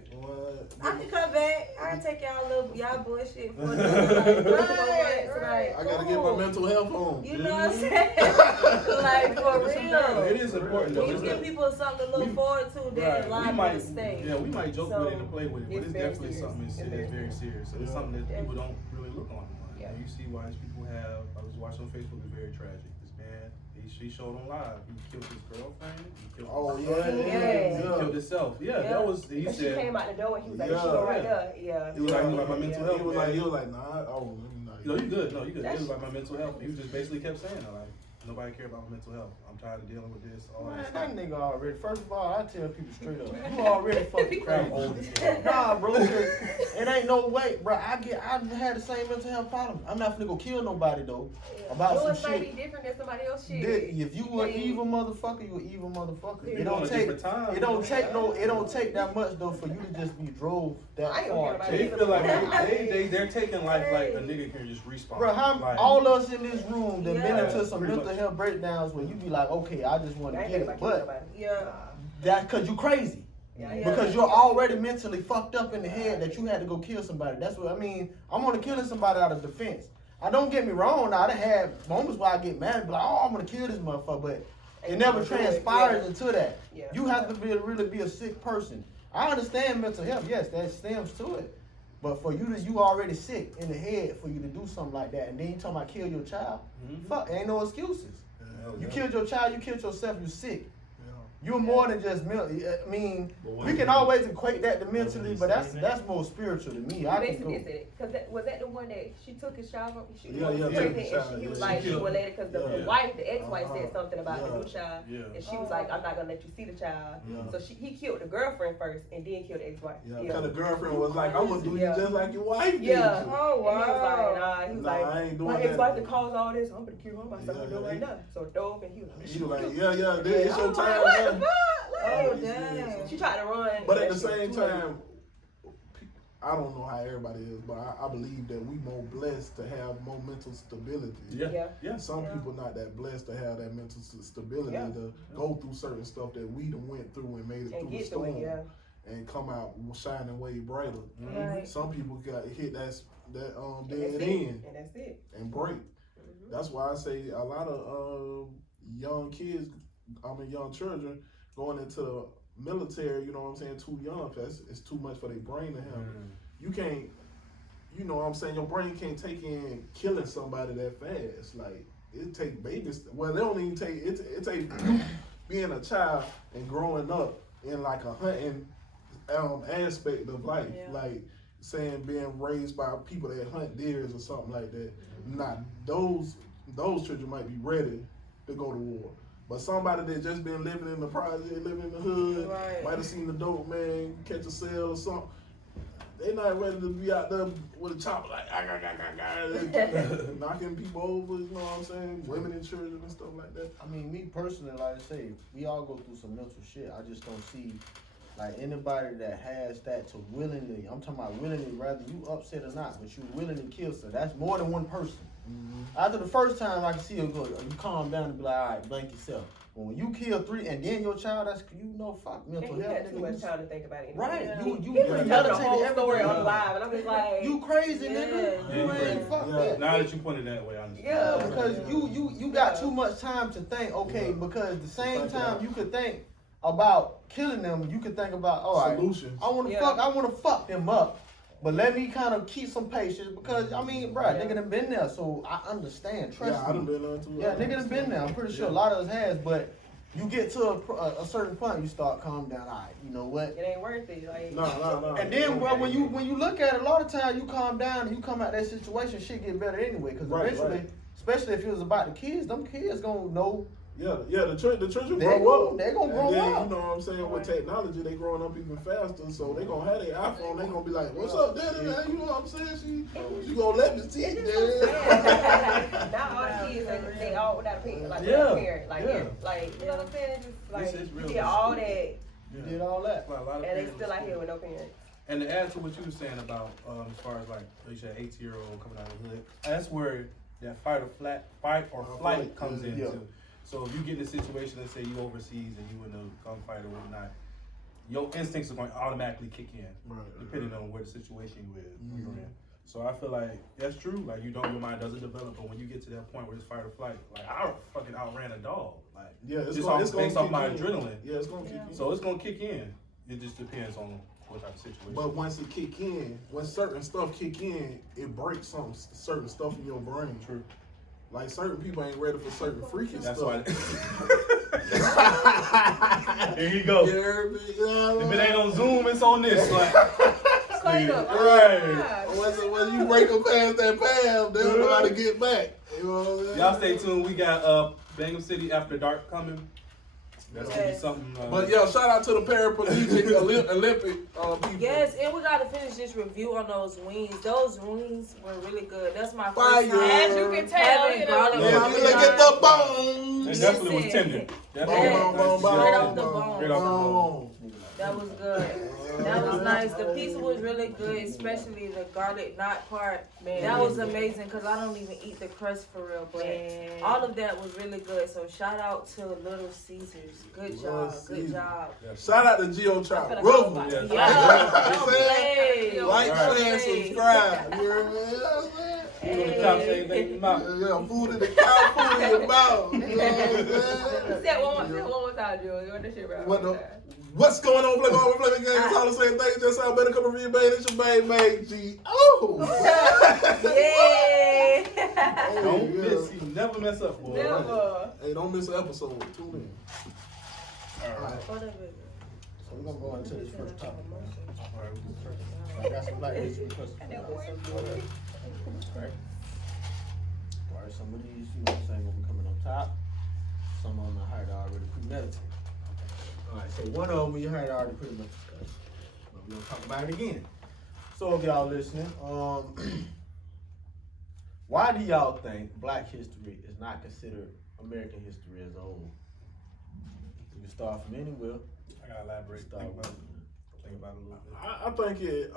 I can come back. I can take y'all bullshit for right. I gotta get my mental health on. You know what I'm saying? Like for real. It is important though. You give people something to look forward to, they're liable to stay. Yeah, we might joke with it and play with it, but It's it's very definitely serious. something that's very serious. So it's something that people don't really look on. Yeah. And you see why people have. I was watching on Facebook. It's very tragic. This man, he He showed on live. He killed his girlfriend. He killed. Oh his yeah. He killed himself. Yeah, that was. He Because said. she came out the door and he was like, Yeah. she go right there. Yeah. He was like my mental health. He was like, nah. Oh, No, you good. No, you good. It was like my mental health. He was just basically kept saying that, like, nobody care about my mental health. I'm tired of dealing with this. All Man, that that stuff. nigga already. First of all, I tell people straight up, you already fucking I'm crazy. old as hell. Nah, bro, it ain't no way, bro. I had the same mental health problem. I'm not finna go kill nobody though. About Yours some might shit. be different than somebody else's shit. If you an evil motherfucker, you an evil motherfucker. Yeah. It don't On a take. different time. It don't take that much though for you to just be drove I that ain't gonna far. care They about feel like they're taking life like a nigga can just respawn. Bro, how like, all us in this room that been Yeah. into some Pretty mental much. health breakdowns where you be like, okay, I just want I to ain't get think it, about killing but nobody. Yeah. that's because you crazy. Yeah. Because you're already mentally fucked up in the head that you had to go kill somebody. That's what I mean. I'm gonna killing somebody out of defense. I don't get me wrong. Now I done had moments where I get mad and be like, oh, I'm gonna kill this motherfucker, but it never transpires into that. Yeah. You have to really be a sick person. I understand mental health. Yes, that stems to it. But for you already sick in the head for you to do something like that, and then you talking about kill your child. Mhm. Fuck, ain't no excuses. Hell You yeah. killed your child. You killed yourself. You sick. Yeah. You're more than just mental. I mean, But what we if can he- always equate that to mentally, he but saying that's more spiritual to me. She I can basically go. said it. Because was that the one that she took his child? She Yeah, was yeah, pregnant took his and child, he was yeah. like, She she killed- related because the yeah. wife, the ex-wife Uh-huh. said something about the Yeah. new child. Yeah. And she was like, I'm not going to let you see the child. Yeah. So he killed the girlfriend first and then killed the ex-wife. Yeah, because the girlfriend was like, I'm gonna do you Yeah. just like your wife did. Yeah. you. Oh, And he was like, wow. nah. He was Nah, I like, ain't doing my that. ex-wife that caused all this. I'm going to kill her myself. Yeah, I'm doing yeah, right now. So throw up and he was like, She was like, yeah, it's Yeah. your I'm time. like, what now. the fuck? Oh, Like, damn. she tried to run. But at and the she was same too late. time, I don't know how everybody is, but I believe that we more blessed to have more mental stability. Yeah. Yeah. Yeah. Some Yeah. people not that blessed to have that mental stability Yeah. to go through certain stuff that we done went through and made it And through the get through storm it, yeah. and come out shining way brighter. Right. Some people got hit that And dead that's it. end And that's it. and break. Mhm. That's why I say a lot of young kids, young children going into the military, you know what I'm saying, too young, because it's too much for their brain to handle. You can't, you know what I'm saying, your brain can't take in killing somebody that fast. Like, it take babies, well, they don't even take, it take being a child and growing up in like a hunting aspect of life. Yeah. Like, saying being raised by people that hunt deers or something like that. Nah, those children might be ready to go to war. But somebody that just been living in the project, living in the hood, Right. might have seen the dope man catch a sale or something. They not ready to be out there with a chopper like knocking people over, you know what I'm saying? Women and children and stuff like that. I mean, me personally, like I say, we all go through some mental shit. I just don't see like anybody that has that to willingly. I'm talking about willingly, whether you upset or not, but you willingly kill someone. That's more than one person. After the first time, I can see you go, you calm down and be like, all right, blank yourself. But when you kill 3 and then your child, that's fuck And mental he health. had too Nigga, much you- time to think about it. Right, Yeah. you He was telling the premeditated whole story everything. on live, and I'm just like, You crazy, Yeah. nigga. You Yeah, ain't yeah. fuck Yeah. that. Now that you put it that way, I understand. Yeah. Because you got too much time to think. Okay, Yeah. because at the same Think time about- you could think about killing them. You could think about, all right, Solutions. I want to fuck them up, but let me kind of keep some patience because I mean, bruh, Yeah. nigga done been there, so I understand. Trust Yeah, I done me. been there too. Yeah, nigga done been there. I'm pretty sure a lot of us has, but you get to a certain point, you start calming down. All right, you know what? it ain't worth it. Like, No. And then, well, when you look at it, a lot of times you calm down and you come out that situation, shit get better anyway. Because Right, eventually, right. especially if it was about the kids, them kids gonna know. Yeah, the children They grow gon- up. they gon' grow and then, up. You know what I'm saying? With technology, they growing up even faster, so they gonna have their iPhone. They gonna be like, "What's up, Daddy? Man? You know what I'm saying? She gonna let me see it, it's just so Daddy." sad. Now all the kids, they all without a parent, like Yeah. without a parent, like, Yeah. like, you know what I'm saying? It's just like, It's real. you did all that, You did all that. Like a lot of and they parents still out do. here with no parents. And to add to what you were saying about, as far as like, you said 18-year-old coming out of the hood, that's where that fight or flight Flight, comes yeah. into. So if you get in a situation, let's say you overseas and you in a gunfight or whatnot, your instincts are going to automatically kick in, Right. depending on where the situation you're Mhm. in. So I feel like that's true. Like your mind doesn't develop, but when you get to that point where it's fight or flight, like I fucking outran a dog, like Yeah, it's just gonna, off, based off kick my in. adrenaline. Yeah, it's gonna kick in. So it's gonna kick in. It just depends on what type of situation. But once it kick in, when certain stuff kick in, it breaks some certain stuff in your brain. True. Like certain people ain't ready for certain freaky That's stuff. why. Here you go. You heard me? If it ain't on Zoom, it's on this. Like, Clean up. right. When you break them past that path, they don't know how to get back. You know what I'm saying? Y'all stay tuned. We got Bangem City After Dark coming. That's gonna be something. But yeah, shout out to the paraplegic Olympic people. Yes, and we gotta finish this review on those wings. Those wings were really good. That's my Fire. first time. As you can tell, Having garlic Yeah, parmesan. look at the bones. It definitely was Listen. tender. Yeah, Boom, straight off the bone. Straight off the bone. That was good. That was nice. The pizza was really good, especially the garlic knot part. Man, That was amazing because I don't even eat the crust for real. But Man. all of that was really good. So shout out to Little Caesars. Good job. Good Caesars. job. Shout out to Geo Chop I'm finna River. go Yeah. Yeah. Don't Say, play. like, Right. share, subscribe. You heard me? You know what I'm saying? Food on the couch, everything in your mouth. Yeah, food in the couch, food in your mouth. You know what I'm saying? Say it one more time, Joe. You want this shit right? What one the- time. What's going on, Flip on Flipping Games? It's all the same things. Just sound better coming from your man. It's your main man, G. Oh! Yeah. Don't miss. You never mess up, boy. Never. Hey, don't miss an episode. Tune in. Alright, Whatever. so we're gonna go into this first topic, man. I got some black history questions. Right? Alright, some of these, you know what I'm saying, gonna be coming on top. Some of them I heard already premeditated. Alright, so one of them we heard already pretty much discussed. But we're gonna talk about it again. So if y'all listening, why do y'all think black history is not considered American history as a whole? You can start from anywhere. I gotta elaborate. Start Think with about it a little bit. I think it.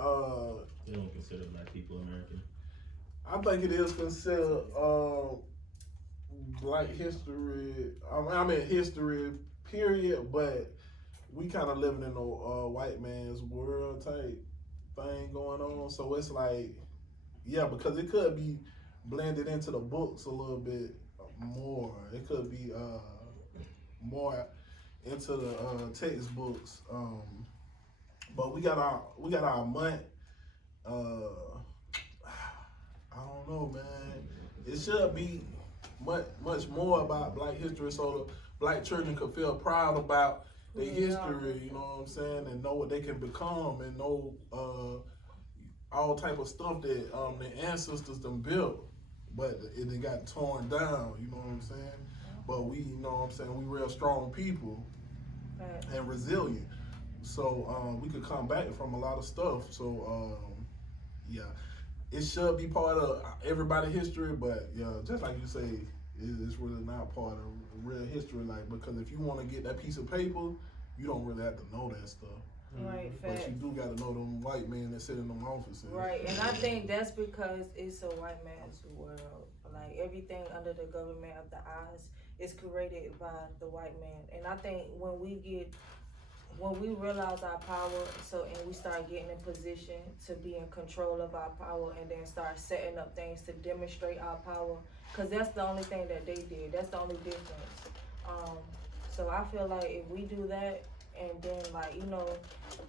They don't consider black people American. I think it is considered black history. I mean history, period. But we kind of living in a white man's world type thing going on. So it's like, yeah, because it could be blended into the books a little bit more. It could be more into the textbooks. But we got our month. I don't know, man. It should be much more about black history so the black children could feel proud about their history, you know what I'm saying, and know what they can become and know all type of stuff that their ancestors done built, but it got torn down, you know what I'm saying? But we, you know what I'm saying, we real strong people and resilient. So we could come back from a lot of stuff. So yeah. It should be part of everybody's history, but yeah, just like you say, it's really not part of real history. Like, because if you want to get that piece of paper, you don't really have to know that stuff. Right, But fact. you do got to know them white men that sit in them offices. Right, and I think that's because it's a white man's world. Like everything under the government of the eyes is created by the white man. And I think when we realize our power, and we start getting in position to be in control of our power, and then start setting up things to demonstrate our power, because that's the only thing that they did. That's the only difference. So I feel like if we do that, and then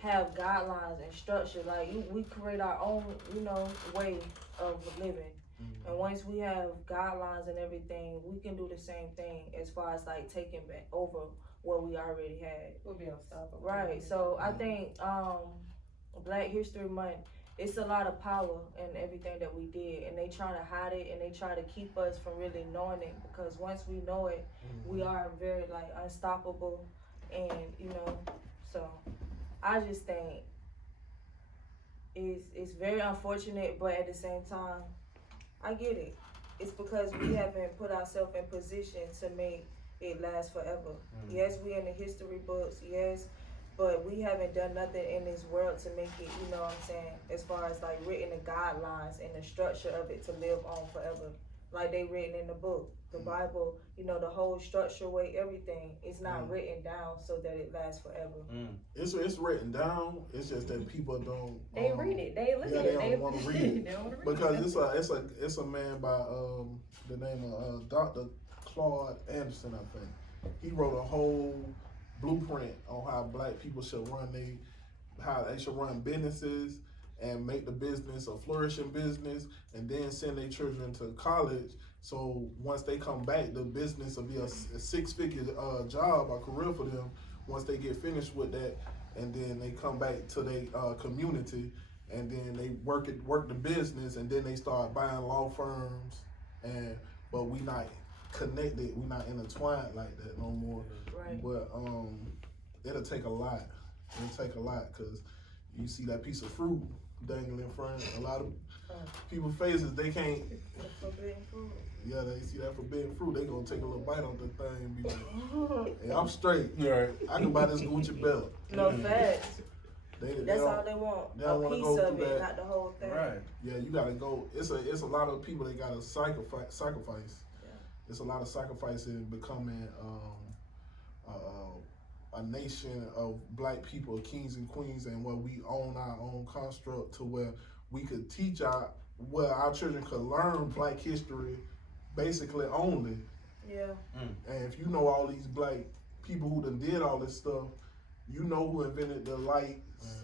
have guidelines and structure, we create our own, way of living. Mm-hmm. And once we have guidelines and everything, we can do the same thing as far as taking back over what we already had. We'll be unstoppable. Right. So I think Black History Month, it's a lot of power in everything that we did, and they try to hide it, and they try to keep us from really knowing it, because once we know it, we are very unstoppable, and so I just think it's very unfortunate, but at the same time, I get it. It's because we haven't put ourselves in position to make it last forever. Yes, we in the history books, yes, but we haven't done nothing in this world to make it, you know what I'm saying, as far as written the guidelines and the structure of it to live on forever. Like they written in the book, the Bible, the whole structure way, everything is not written down so that it lasts forever. It's written down. It's just that people don't. They read it. They listen. Yeah, they don't want to read it They don't wanna read because it's a man by the name of Dr. Claude Anderson, I think. He wrote a whole blueprint on how black people should how they should run businesses and make the business a flourishing business, and then send their children to college So once they come back, the business will be a six-figure job or career for them once they get finished with that, and then they come back to their community, and then they work the business, and then they start buying law firms, but we not connected, we not intertwined like that no more. Right. But it'll take a lot. It'll take a lot because you see that piece of fruit dangling in front. A lot of people's faces, they can't. Forbidden fruit. Yeah, they see that forbidden fruit. They gonna take a little bite on the thing and be like, "Hey, I'm straight. Right. I can buy this Gucci belt." No facts. They That's don't- all they want. they don't A wanna piece go of through it, that. not the whole thing. Right. Yeah, you gotta go. It's a lot of people that gotta sacrifice. Yeah. It's a lot of sacrifice in becoming a nation of black people, kings and queens, and where we own our own construct to where we could teach our children could learn black history basically only. Yeah. And if you know all these black people who done did all this stuff, you know who invented the light.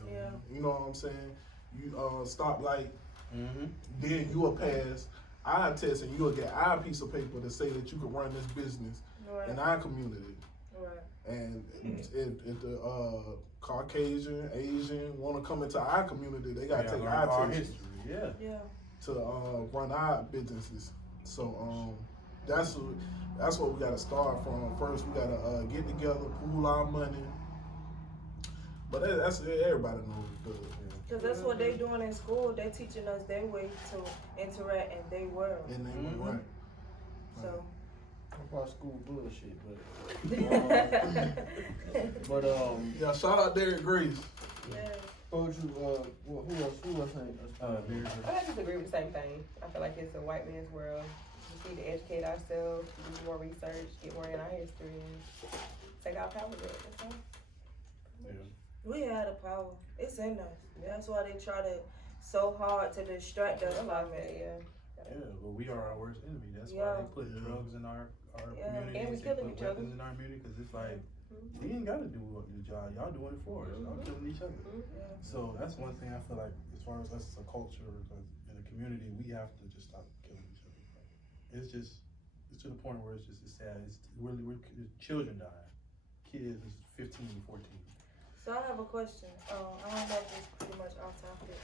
Yeah. You know what I'm saying? You stop light, Mm-hmm. then you'll pass our test and you'll get our piece of paper to say that you can run this business Right. in our community. Right. And if the Caucasian, Asian want to come into our community, they gotta take our test history. Yeah. Yeah. to run our businesses. So that's what we gotta start from. First, we gotta get together, pool our money. But that's everybody knows. Because that's what they doing in school. They teaching us their way to interact in their world. And they right. So. About school bullshit, but Yeah, shout out Derek Grace. Yeah. told you who else ain't I just agree with the same thing. I feel like it's a white man's world. We need to educate ourselves, do more research, get more in our history, and take our power back. That's all. We had the power. It's in us. That's why they try to so hard to distract us from it. Yeah. Yeah, but we are our worst enemy. That's Yeah. why they put drugs in our Yeah. communities. And we They killing put each other. weapons in our community because it's like, we ain't got to do the job. Y'all doing it for us. Y'all killing each other. Yeah. So that's one thing I feel like, as far as us as a culture, because in a community, we have to just stop killing each other. It's to the point where it's sad. It's really, children dying. Kids is 15, 14. So I have a question. I don't know if it's pretty much off topic.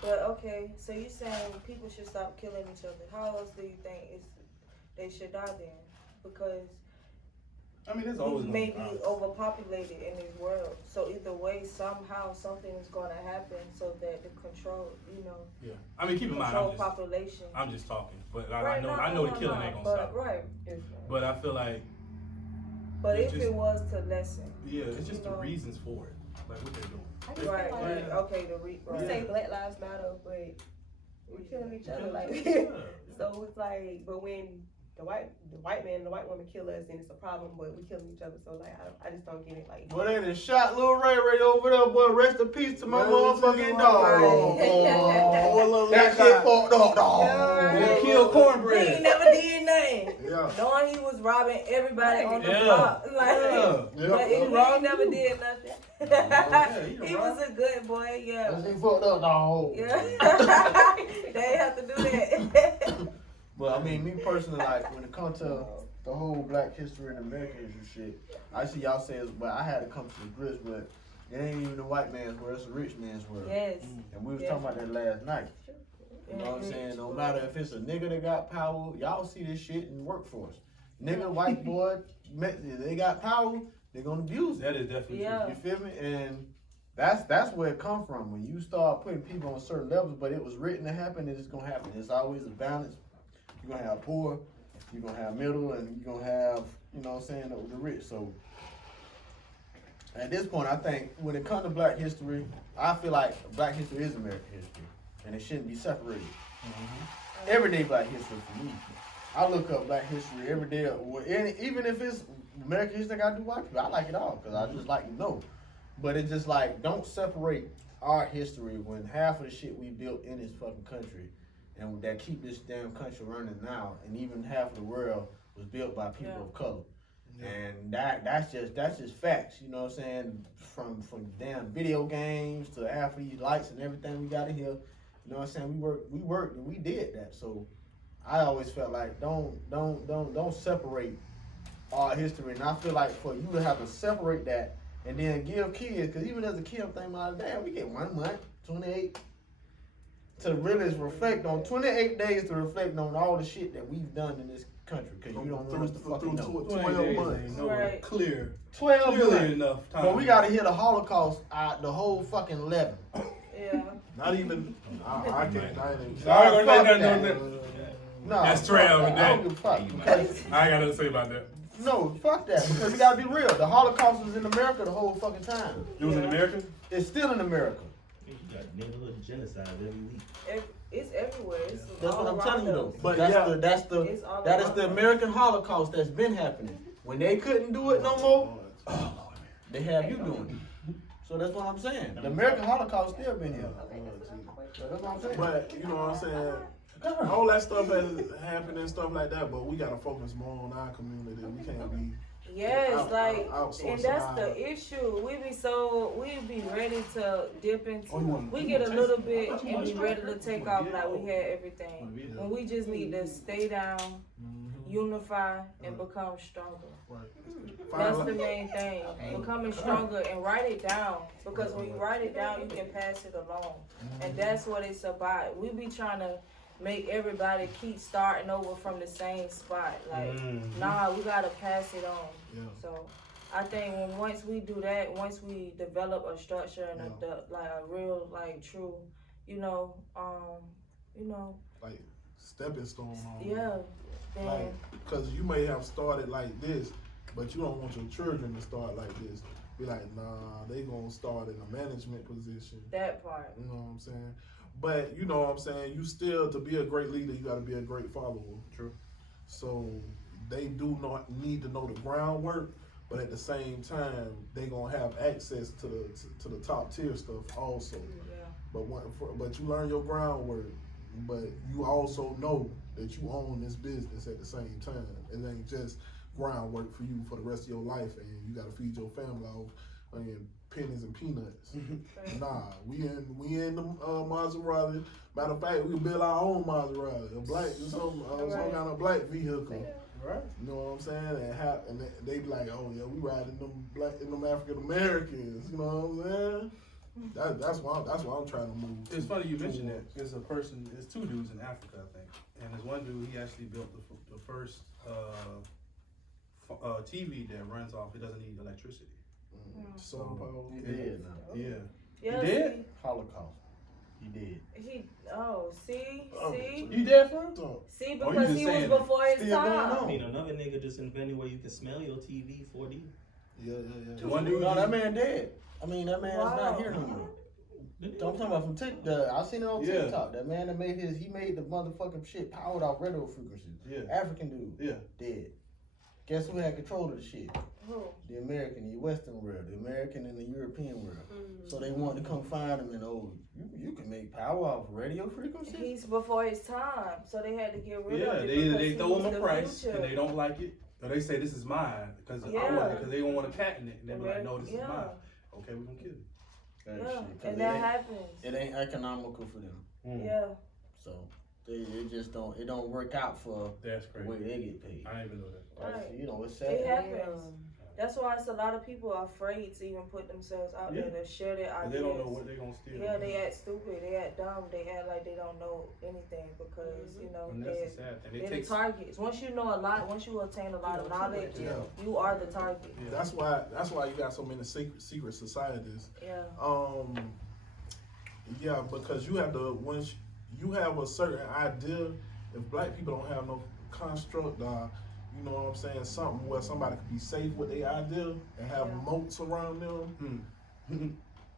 But okay, so you're saying people should stop killing each other. How else do you think they should die then? Because I mean, there's always we gonna may be be violence. overpopulated in this world. So either way, somehow something is going to happen so that the control, Yeah. I mean, keep in mind, control population. I'm just talking, but Right, I know the killing ain't gonna but, stop. Right. But I feel like, But it's if just- it was to lessen. yeah, it's just You the know. reasons for it, like what they're doing. I just Right, feel right. like Okay, we right. say Black Lives Matter, but we're killing each other. Like, Yeah. so it's like, but when the white man and the white woman kill us, then it's a problem. But we killing each other, so like, I just don't get it. Like, Boy, they done shot Lil Ray over there, boy. Rest in peace to my Rest in motherfucking peace, dog. Oh, That shit fucked up, dog. They kill He cornbread. ain't never did nothing. Yeah. Knowing he was robbing everybody on the Yeah. block. Like, Yeah. but he ain't never did nothing. he He was a good boy, yeah. That shit fucked up, dog. Yeah. They ain't have to do that. But I mean, me personally, like when it comes to the whole Black history and American history shit, I see y'all say it's, but I had to come to the grits with it ain't even the white man's world, it's a rich man's world. Yes. And we was talking about that last night. You know what I'm saying? No matter if it's a nigga that got power, y'all see this shit in workforce. Nigga, white boy, they got power, they gonna abuse it. That is definitely Yeah. You feel me? And that's where it come from. When you start putting people on certain levels, but it was written to happen, it's gonna happen. It's always a balance. You're gonna have poor, you're gonna have middle, and you're gonna have, you know what I'm saying, the rich. So at this point, I think when it comes to Black history, I feel like Black history is American history, and it shouldn't be separated. Everyday Black history for me. I look up Black history every day, even if it's American history, I do watch it. I like it all because I just like to know. But it's just like, don't separate our history when half of the shit we built in this fucking country and that keep this damn country running now, and even half of the world was built by people of color. And that's just facts, you know what I'm saying? From damn video games to half of these lights and everything we got in here, you know what I'm saying? We worked and we did that. So I always felt like don't separate our history, and I feel like for you to have to separate that and then give kids, because even as a kid I'm thinking about, damn, we get 1 month, 28 to really reflect on 28 days to reflect on all the shit that we've done in this country, because you don't want us to fucking know. 12 months. Right. Clear. 12 Clearly months. enough time. But we gotta hear the Holocaust out the whole fucking 11. Yeah. Not even. I can't. I ain't even. Sorry, Fuck no, that. No, That's fuck trail that. with I don't that. give a fuck. Because, I ain't got nothing to say about that. no, fuck that. Because we gotta be real. The Holocaust was in America the whole fucking time. It was in Yeah. America? It's still in America. You got neighborhood genocide every week. It's everywhere. It's That's all what I'm around telling you us. though. But That's yeah. It's all that is around the us. American Holocaust that's been happening. When they couldn't do it no more, they have you doing it. So that's what I'm saying. The American Holocaust still been here. So that's what I'm saying. But you know what I'm saying? All that stuff has happened and stuff like that, but we gotta focus more on our community. We can't be. Yes, like, outsourcing and that's our- the issue. We be ready to dip into. Oh, you want- We get a little bit and be ready to take off like we had everything. When we just need to stay down, unify, and become stronger. Right. That's the main thing. Becoming stronger and write it down. Because when you write it down, you can pass it along. And that's what it's about. We be trying to make everybody keep starting over from the same spot. Like, nah, we gotta pass it on. Yeah. So I think once we do that, once we develop a structure and like a real, like, true, Like stepping stone on. yeah, then Like, cause you may have started like this, but you don't want your children to start like this. Be like, nah, they gonna start in a management position. that part. You know what I'm saying? But you know what I'm saying? You still, to be a great leader, you gotta be a great follower. True. So they do not need to know the groundwork, but at the same time, they gonna have access to the top tier stuff also. Yeah. But you learn your groundwork, but you also know that you own this business at the same time. It ain't just groundwork for you for the rest of your life, and you gotta feed your family off pennies and peanuts. Nah, we in the Maserati. Matter of fact, we build our own Maserati, some kind of black vehicle. Right. You know what I'm saying? And they be like, oh yeah, we riding them African Americans. You know what I'm saying? That's why I'm trying to move. It's funny you mentioned that. There's two dudes in Africa, I think. And there's one dude, he actually built the first TV that runs off, it doesn't need electricity. Solar power. He did now. Yeah. Yeah, He did? Holocaust. He did. See, You dead for him? see, Oh, you because just he was saying it. before his Still going time. on. I mean, another nigga just invented where you can smell your TV 4D. Yeah. One dude, No, that man dead. I mean, that man's Wow. not here no more. I'm talking about from TikTok. I seen it on Yeah. TikTok. That man that he made the motherfucking shit powered off radio frequencies. Yeah. African dude. Yeah. Dead. Guess who had control of the shit? Who? The American, the Western world, the American and the European world. So they wanted to come find him and you can make power off radio frequencies? He's before his time, so they had to get rid yeah, of it. they because they he throw was him a the price future. and they don't like it, or they say this is mine because I Yeah. want it because they don't want to patent it. And they be like, no, this is Yeah. mine. Okay, we're gonna kill it. That Yeah, shit, 'cause and it that ain't- happens. It ain't economical for them. Yeah. So it just don't work out for That's the crazy. way they get paid. I didn't even know that. Right. You know, it's sad. It happens. That's why it's a lot of people are afraid to even put themselves out there to share their 'Cause ideas. they don't know what they're gonna steal. Yeah, they act stupid, they act dumb, they act like they don't know anything because, And that's the sad thing. they're It the takes. targets. Once you know a lot, once you attain a lot of knowledge, Yeah. you are the target. Yeah. That's why you got so many secret societies. Yeah. Yeah, because you have to once you have a certain idea. If black people don't have no construct, you know what I'm saying, something where somebody could be safe with their idea and have moats around them.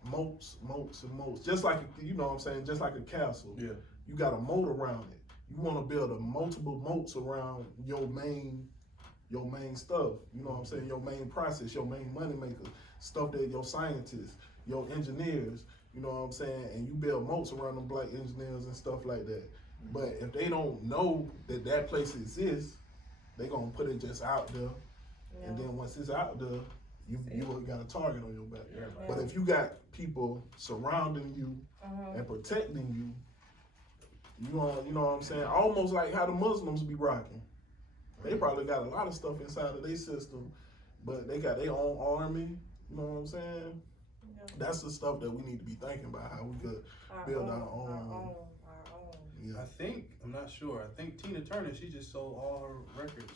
Moats. Just like you know what I'm saying, just like a castle. Yeah. You got a moat around it. You want to build multiple moats around your main stuff. You know what I'm saying? Your main process, your main money maker, stuff that your scientists, your engineers, you know what I'm saying? And you build moats around them black engineers and stuff like that. But if they don't know that place exists, they gonna put it just out there. Yeah. And then once it's out there, you got a target on your back. Yeah. But if you got people surrounding you and protecting you, You know what I'm saying? Almost like how the Muslims be rocking. They probably got a lot of stuff inside of their system, but they got their own army. You know what I'm saying? Yeah. That's the stuff that we need to be thinking about, how we could build our own. Yeah. I think, I'm not sure, I think Tina Turner, she just sold all her records.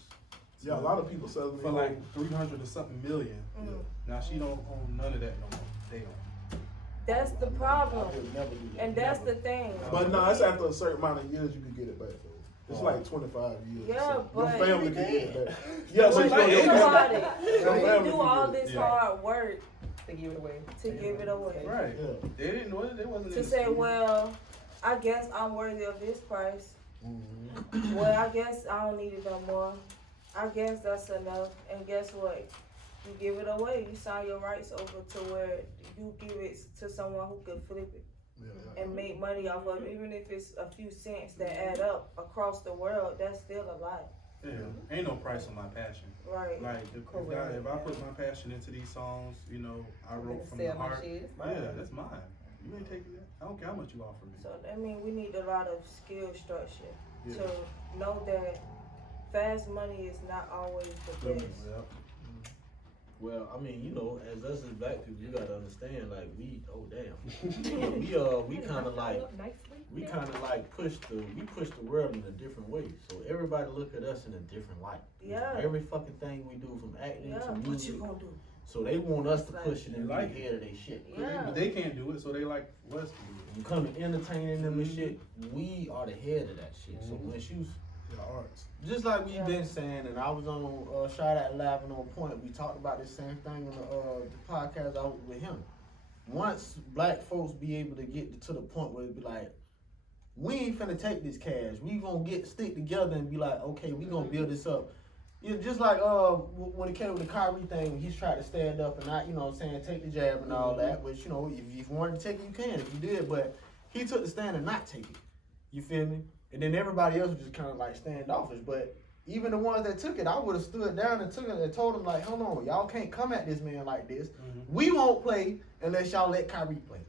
Yeah, a lot of people selling For like 300 or something million. Mm. Now she don't own none of that no more. They don't. That's the problem. I would never do that. And that's the thing. But no, it's after a certain amount of years you can get it back though. It's like 25 years. Yeah, so but your family can get it back. Yeah, But but think about it. Your We family do can all get it. this hard work To give it away. to give it away. Right. Yeah. They didn't know it. They wasn't in To the say, studio. well, I guess I'm worthy of this price. Mm-hmm. Well, I guess I don't need it no more. I guess that's enough. And guess what? You give it away. You sign your rights over to where you give it to someone who could flip it Yeah. and make money off of it. Even if it's a few cents that add up across the world, that's still a lot. Yeah. Ain't no price on my passion. Right. Like if I put my passion into these songs, you know, I wrote from the Sell my heart. shit. Yeah, that's mine. You ain't taking that. I don't care how much you offer me. So, I mean, we need a lot of skill structure Yeah. to know that fast money is not always the best. Yep. Well, I mean, you know, as us as black people, you gotta understand, like we kind of like push the world in a different way. So everybody look at us in a different light. Yeah. Every fucking thing we do, from acting Yeah. to What music. you gonna do? So they want us to push it and be Like ahead of their shit. Yeah. But they can't do it, so they like us to do You come to entertaining them and shit, we are the head of that shit. So Mhm. when you The arts. just like we've Yeah. been saying, and I was on Shout Out Live and On Point, we talked about this same thing on the podcast I was with him. Once black folks be able to get to the point where it be like, we ain't finna take this cash. We gonna stick together and be like, okay, we gonna build this up. Yeah, just like when it came with the Kyrie thing, when he's tried to stand up and not, you know what I'm saying, take the jab and all that, which, you know, if you wanted to take it, you can, if you did, but he took the stand and not take it. You feel me? And then everybody else was just kind of like standoffish, but even the ones that took it, I would have stood down and took it and told them like, hold on, y'all can't come at this man like this. We won't play unless y'all let Kyrie play.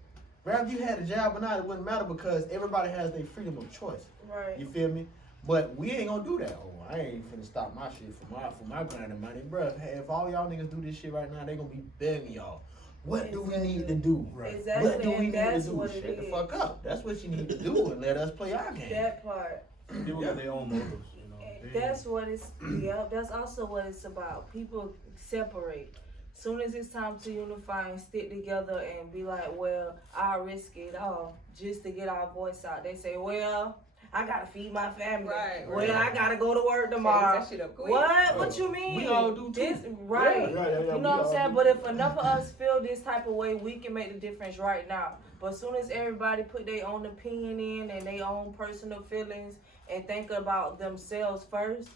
Whether you had a job or not, it wouldn't matter because everybody has their freedom of choice. Right. You feel me? But we ain't gonna do that. Oh, I ain't finna stop my shit for my grinding money, bruh. Hey, if all y'all niggas do this shit right now, they gonna be begging y'all. What do we need to do? Exactly. What do we And need to that's do? what Shut it the is. fuck up. That's what you need to do and let us play our game. That part. People got their own motives, you know. They- That's what it's, yeah, that's also what it's about. People separate. Soon as it's time to unify and stick together and be like, well, I'll risk it all just to get our voice out. They say, well, I gotta feed my family. Right, Well, right. I gotta go to work tomorrow. That shit up quick. What? What you mean? We all do too. This, right. Yeah, You know what I'm saying? But if enough of us feel this type of way, we can make the difference right now. But as soon as everybody put their own opinion in and their own personal feelings and think about themselves first,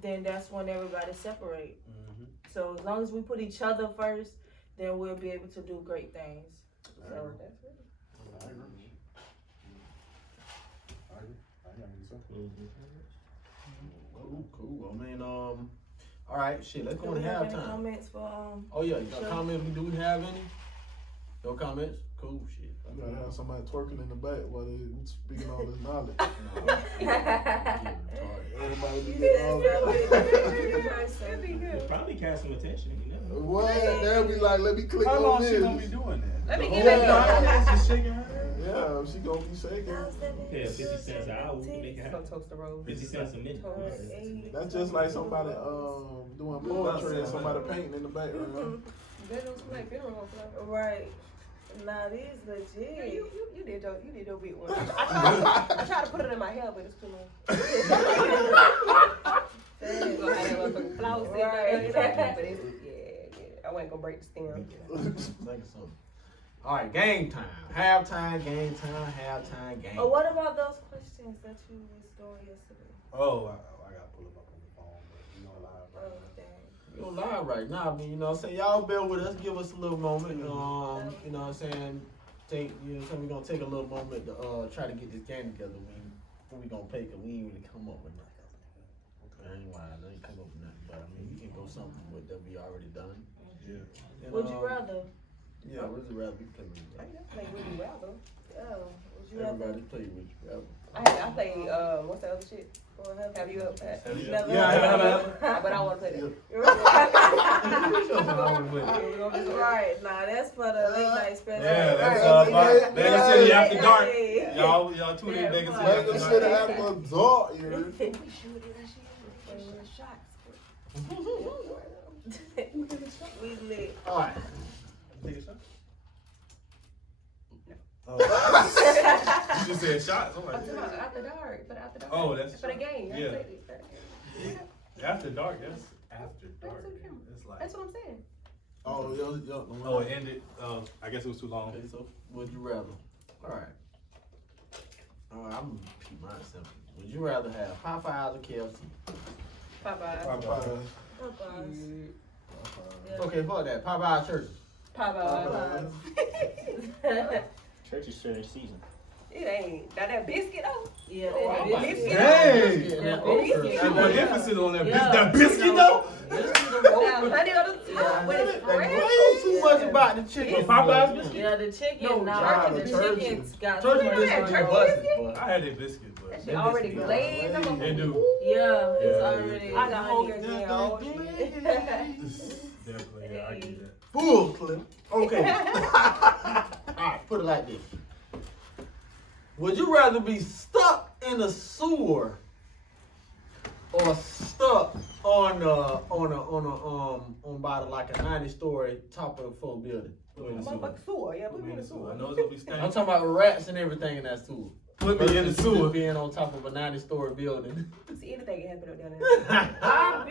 then that's when everybody separate. Mhm. So as long as we put each other first, then we'll be able to do great things. So that's it. I agree. I agree so. Cool. I mean, all right, shit. Let's Do go we to have any halftime. comments for Oh yeah, you got Sure. comments? Do we have any? No comments? Cool, shit. You gotta have somebody twerking in the back while they speaking all this knowledge. Everybody be getting all that. That'd be You'll good. probably catch some attention, you know. What? They'll be like, let me click How on long this. she gonna be doing that? Let me The give whole it time. to Just shaking her head. Yeah, she gonna be shaking. Yeah, 50 cents an hour, we can make it Some happen. toast the road. 50 cents a minute. That's just like somebody doing poetry and somebody painting in the background. That was like funeral home flower. Right. Nah, these legit. You did your big one. I tried to put it in my hair, but it's too long. You gonna have that motherfucking flower sitting Right. there. But it's, yeah. I wasn't gonna break the stem. Think of something. All right, game time. Halftime, game time, halftime, game. Oh, what about those questions that you was doing yesterday? Oh, I gotta pull them up on the phone, but you know, live Oh, right now. dang. We're on live right now. I mean, you know what I'm saying? Y'all bear with us. Give us a little moment. You know what I'm saying? We're going to take a little moment to try to get this game together. We going to play because we ain't really come up with nothing. I ain't lying. I ain't come up with nothing. But, I mean, we can go something with that we already done. Yeah. And, Would you rather? Yeah, would you rather? We play with you. Like, would you rather? Oh, would you ever? Everybody play with you, ever. I played, what's that other shit? Or Have you ever? Never. Yeah, I have. But I want to play that. Right, nah, that's for the late night special. Yeah, that's Right. Bangem City After Dark. Hey. Y'all tune in Bangem City After Bangem City Dark. after dark, you heard? We lit. Alright. Take a shot. You just said shots. I'm like, I'm talking about After Dark, for the After Dark. Oh, that's for the game. yeah. After dark, that's after dark. It's like, That's what I'm saying. Oh, yo. oh, it ended. I guess it was too long. Okay, so would you rather? Alright. Alright, I'm gonna keep mine simple. Would you rather have Popeyes or KFC? Popeyes. Popeyes. Yeah. Okay, fuck that. Popeyes church. Popeyes. Church is certain season. It ain't. That biscuit though. Yeah, Oh, that wow. biscuit. Dang! And that Yeah, okra. biscuit. Put more emphasis on that, Yeah. that biscuit though. Now, honey on the top with That it bread. way too much about the chicken. Popeyes biscuit? Yeah, the chicken. No, nah, the the churches. chicken's got Church too much biscuit on be it. busted, boy. I had a biscuit, but That shit already biscuit- glazed. I'm They do. Yeah, it's Yeah. already. I got hunger again. Oh, Definitely, yeah, I get that. Full clip. Okay. Alright, put it like this. Would you rather be stuck in a sewer or stuck on by like a 90-story top of the full building? motherfucker sewer. Yeah, put me in the I sewer. know it's gonna be I'm stank. talking about rats and everything in that sewer. Put me in the sewer. Being on top of a 90-story building. See, anything can happen up down there. I'll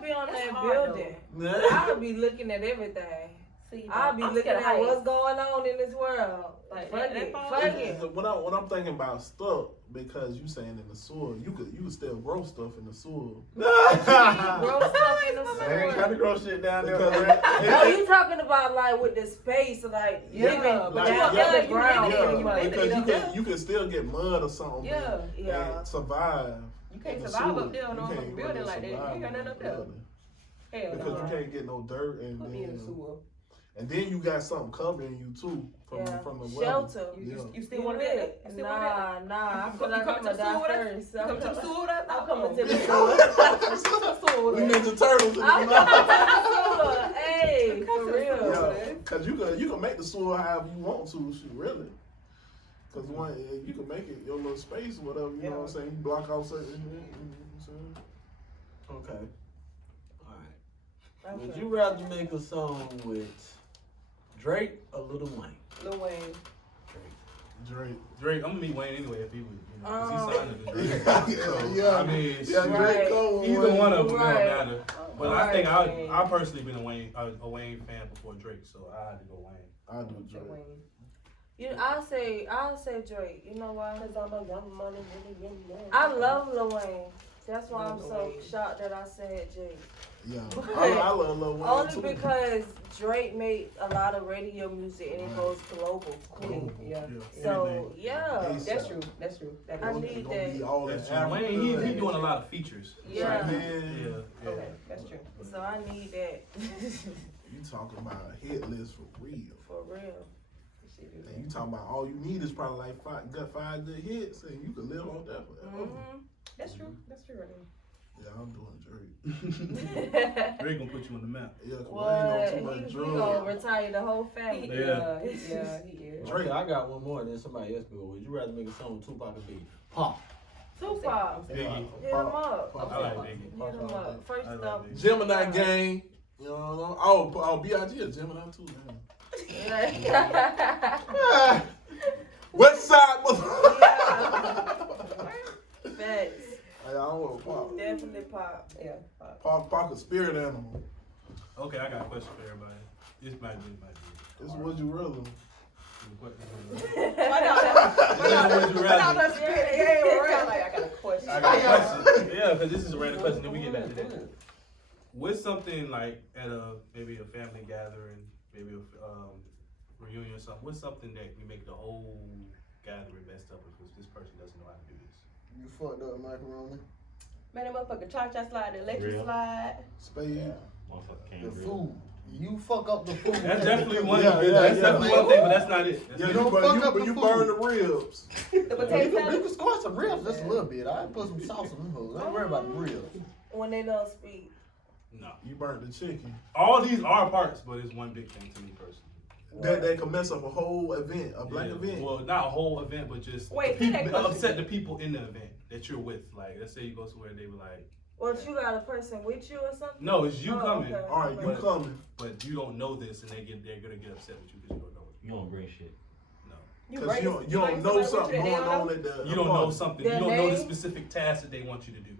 be on That's that hard, building. Nah. I'll be looking at everything. See, I'll be I'm looking scared of at what's heights. going on in this world. Like, Fuck that it, fall- fuck it. When I'm thinking about stuff, because you saying in the sewer, you could still grow stuff in the sewer. Grow stuff in the I ain't sewer. trying to grow shit down there. Because man. Oh, you talking about like with the space, like Yeah, living but down you- yeah, underground? you yeah, You live because it up. you can still get mud or something. Yeah. Yeah. And survive. You can't in the survive sewer. up there on You a can't building really like that. You survive ain't got nothing up in there. a building. Hell Because no. you can't get no dirt and Put me in the sewer. then you got something covering you too from Yeah. from the weather. Shelter. You still want to be there? You still want to be there? Nah. I You feel like come I'm to the gonna sewer with die us? first. You come to the sewer with us? I'm coming to the sewer. sewer. We Ninja Turtles. I'm coming to the sewer. Hey, for real. Yeah, cause you can make the sewer however you want to, shit, really. Cause one, you can make it your little space, whatever. You know what I'm saying? You block out certain. You know what I'm saying? Okay. Alright. Would you rather make a song with Drake or Lil Wayne? Lil Wayne. Drake. Drake, I'm gonna meet Wayne anyway if he would, cause he signed to Drake. Yeah. I mean, Yeah, shit, Drake. either one of them Right. don't matter. But I think I personally been a Wayne fan before Drake, so I had to go Wayne. I do Drake. Wayne. I'll say Drake. You know why? Cause I'm a young money, really young man. I love Lil Wayne. That's why I'm Lil so Wayne. shocked that I said Drake. Yeah. I love Lil Wayne Only too. because Drake made a lot of radio music and it goes global. Yeah. So yeah, That's true. That's true. That I is need It's gonna be that. all That's that true. Wayne, Africa he's doing a lot of features. Yeah. Yeah. okay. That's true. So I need that You talking about a hit list for real. for real. And you talking about all you need is probably like five good hits, and you can live off that forever. That's true. That's true. Right Yeah, I'm doing Drake. Drake gonna put you on the map. Yeah, 'cause Well, Wayne on too much he gonna drugs. retire the whole family. Yeah. He is. Drake, I got one more and then somebody else go. Would you rather make a song with Tupac or Biggie? Pop. Tupac, Biggie. hit him up. I like Biggie. Hit him up. First I like up. Biggie. Gemini gang. You know, oh, B.I.G. a Gemini too, man. West side, Facts. Hey, I don't want Pop. Definitely pop. Yeah. Pop a spirit animal. Okay, I got a question for everybody. This might be. This is what you rather. Why not? Would you rather? I got a question. I got a question. Yeah, because this is a random question. Then we get back to that. What's something like at maybe a family gathering, maybe a reunion or something? What's something that we make the whole gathering best of if this person doesn't know how to do this? You fucked up, macaroni. Man, that motherfucker cha-cha slide, the electric Real. slide. Spade. Motherfucker The can't food. You fuck up the food. That's definitely one. Yeah, That's definitely one thing, but that's not it. Yeah, You don't fuck up the you food. burn the ribs. The You potato can salad. score some ribs just a little bit. I put some sauce on them hoes. Don't worry about the ribs. When they don't speak. No. You burnt the chicken. All these are parts, but it's one big thing to me personally. That can mess up a whole event, a black Yeah, event. Well, not a whole event, but just Wait, the say that people, question. upset the people in the event that you're with. Like, let's say you go somewhere and they were like, What, you got a person with you or something? no, it's you Oh, coming, okay. All right, you But- coming. but you don't know this, and they're gonna get upset with you because you don't know it. You don't bring shit. No, Because you don't know something going on at the you don't know something. Their You don't know the name? specific task that they want you to do.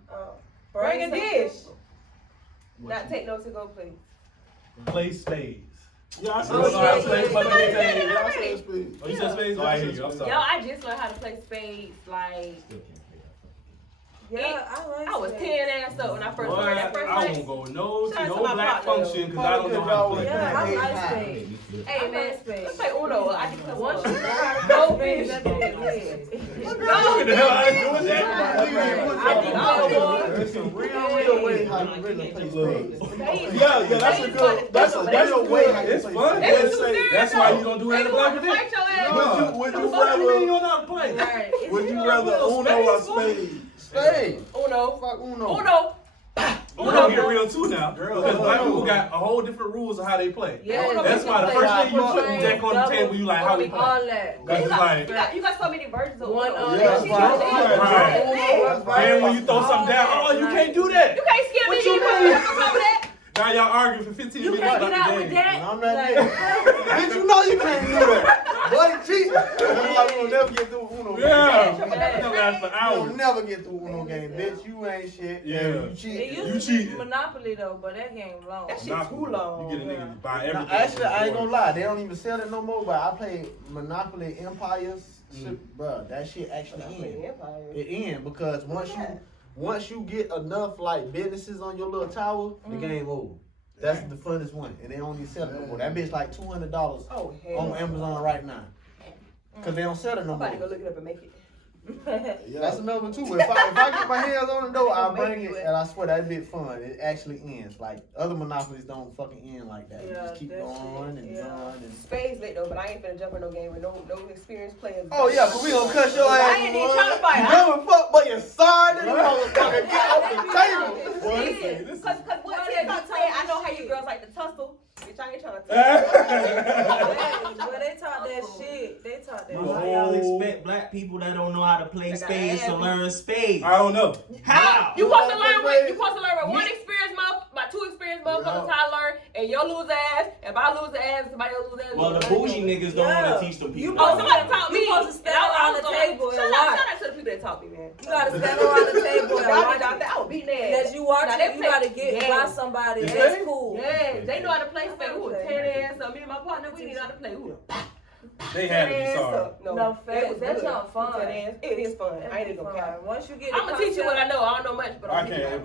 Bring a something. dish. What Not you- take no to go, please. play spades. Yeah, I said Oh, yeah, spades. yeah, Yeah, somebody I said said it already. spades. Oh, you said spades? Oh, I hear you. I'm Yo, sorry. I just learned how to play spades. Like, Still can't play that. Yeah, I like I was spades. tearing ass up when I first Boy, learned that first I place. won't go no Shout out to to no my black partner. function because I don't know how to play. Yeah, I like Hey, spades. Make me flip. Hey I man, like spades. let's play Uno. I just play one. Go Go fish. fish. That's what it is. What the hell I doing that? There's some real way how you really play spades. Yeah, that's a good. That's a real way how you It's play fun. spades. It's too serious. That's why you don't do it in a black event. Fight your ass. Would you What do you mean you rather? don't know how to play? Right. Would you rather Uno or spades? Spades. Uno. Fuck Uno. Uno. Uno get real too now. Girl, Because black Uno. people got a whole different rules of how they play. Yeah, Uno That's we why the can first play thing you put Right. deck on the table, you like how we play. All that. Because it's like, You got so many versions of One Uno. on Yeah, each. right. Right. And when you throw something down, oh, you can't do that. You can't skip me. What you You mean? can't come over that. Now y'all arguing for 15 You minutes can't get about out the with game. that. I'm that nigga. Bitch, you know you can't do that. Boy, cheat. I'm like, we'll never get through Uno game. Yeah. Yeah. That lasts for You'll hours. never get through Uno game, bitch. You ain't shit. Yeah. You It cheat. You used to be cheated. Monopoly though, but that game long. That shit Monopoly. too long. You get a nigga to buy Now, everything. actually, I ain't gonna lie. They don't even sell it no more, but I played Monopoly Empires. Bruh, that shit actually end. It end because once you get enough like businesses on your little tower, the game over. That's the funnest one, and they don't even sell it no more. That bitch like $200 Oh hell. on Amazon right now, cause they don't sell it no I'm about to go more. look it up and make it. That's another one too. But if I get my hands on the door, I'll bring it, and I swear that bit fun. It actually ends. Like other monopolies don't fucking end like that. You Yeah, just keep that going shit, and yeah. going and. Spades lit though, but I ain't finna jump in no game with no experienced players. Oh yeah, but we gonna cut your ass. I ain't even trying to fight. You never fuck, but you're sorry that you motherfucker get off the table. Cause what Ted Talk said, I know how you girls like to tussle. Bitch, I ain't trying to tussle. But they talk that shit. They talk that Why shit. y'all expect black people that don't know how to play They got spades to ass. learn spades? I don't know. How? You supposed to learn with one experienced motherfucker, my two experienced motherfuckers how to learn, and your loser ass, if I lose the ass, somebody else lose the ass. Well, the bougie niggas don't Yeah. want to teach them You people. Oh, somebody taught me. You supposed to stand And I around was the gonna- table and Shout watch. out to the people that taught me, man. You gotta stand around the table and Y'all watch be out it. there, I was beating their And ass. as you watch Now, it, they you play gotta get games. by somebody You that's play? cool. Yeah, they know how to play spades. Who was Okay. 10 ass up? Me and my partner, we didn't know how to play. Who? They had to be sorry. No, facts. That's good. not fun. 10 ass. It is fun. I ain't even gonna cap. Once you get I'm gonna teach you what I know. I don't know much, but I I'm can't. Yeah,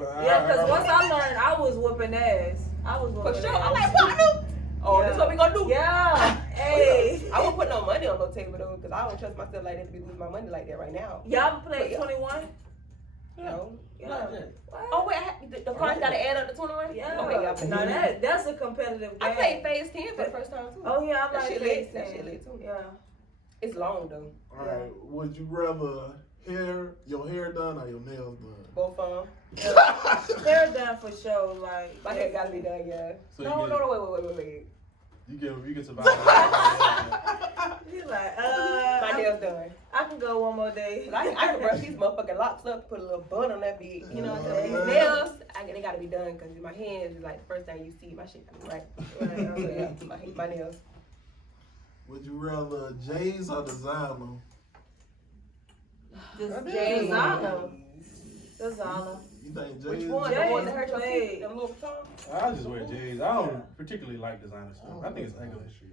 because once I learned, I was whooping ass. I was For whooping sure. ass. I'm like, partner. Oh, that's what we gonna do. Yeah. Hey. I won't put no money on no table though, because I don't trust myself like that to be losing my money like that right now. Y'all played Yeah. 21? No. Yeah. Oh wait, the cards gotta add up to 21. Yeah. Okay, y'all Now play. that's a competitive game. I played phase 10 for the first time too. Oh yeah, I That like shit phase lit. That 10. shit lit too. Yeah. It's long though. All right. Would you rather your hair done or your nails done? Both of them. They're done for sure. Like My hair gotta be done, yeah. So No, wait. You can survive. he's like, My nails done. I can go one more day. 'Cause I can brush these motherfucking locks up, put a little bun on that bitch. You know what I'm saying? These nails, they gotta be done because my hands is like the first thing you see. My shit gotta be right. Right, So, yeah, my nails. Would you rather J's or designer? Just Designer. Designer. You think J's? Which one? J's The one that hurt your played. feet? Them little tongue? I just wear J's. I don't particularly like designer stuff. I think it's ugly shit.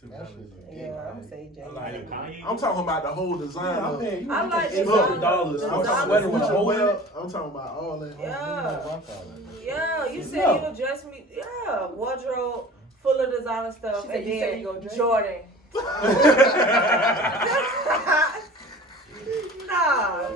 To be That honest. shit Yeah, I'm gonna say Jay. I like it. Kanye? I'm talking about the whole design. I'm paying you. I like $800 designer. for a Designer. sweater with a hole in it. I'm talking about all that. Yeah. Yeah, you said No. you would dress me. Yeah, wardrobe full of designer stuff, She said and you said then you gonna dress Jordan. Nah,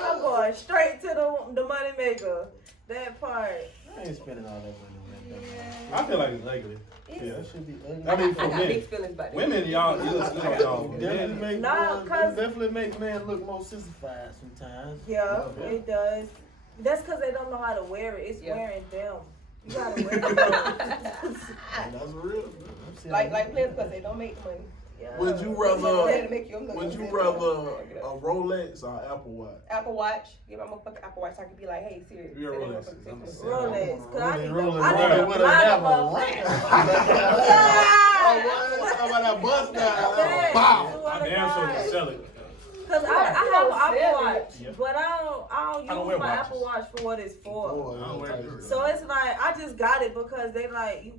I'm going straight to the money maker. That part. I ain't spending all that money on that. I feel like it's ugly. Yeah, that should be ugly. I mean, I for got men. mixed feelings about that. Women, y'all, it looks good on y'all. but Definitely men- make Nah, cause- definitely make man look more sissified sometimes. Yeah, it does. That's because they don't know how to wear it. It's Yeah. wearing them. You gotta wear it. That's real. Like players because they don't make the money. Yeah. Would you They rather? make you look Would you good. rather a Rolex or Apple Watch? Apple Watch? Give my motherfucking Apple Watch so I can be like, hey, Siri. You're send a that Rolex. motherfucking I'm a text. Rolex? Cause I need Rolling I Rolex need with to a line Apple them up. Watch. How about that bus down? Yes, Bow. swear I to damn sure God. can sell it. Cause I have an Apple Yeah. Watch, Yeah. but I don't wear use my watches. Apple Watch for what it's for. Boy, I don't wear type it. shit. So it's like I just got it because they like you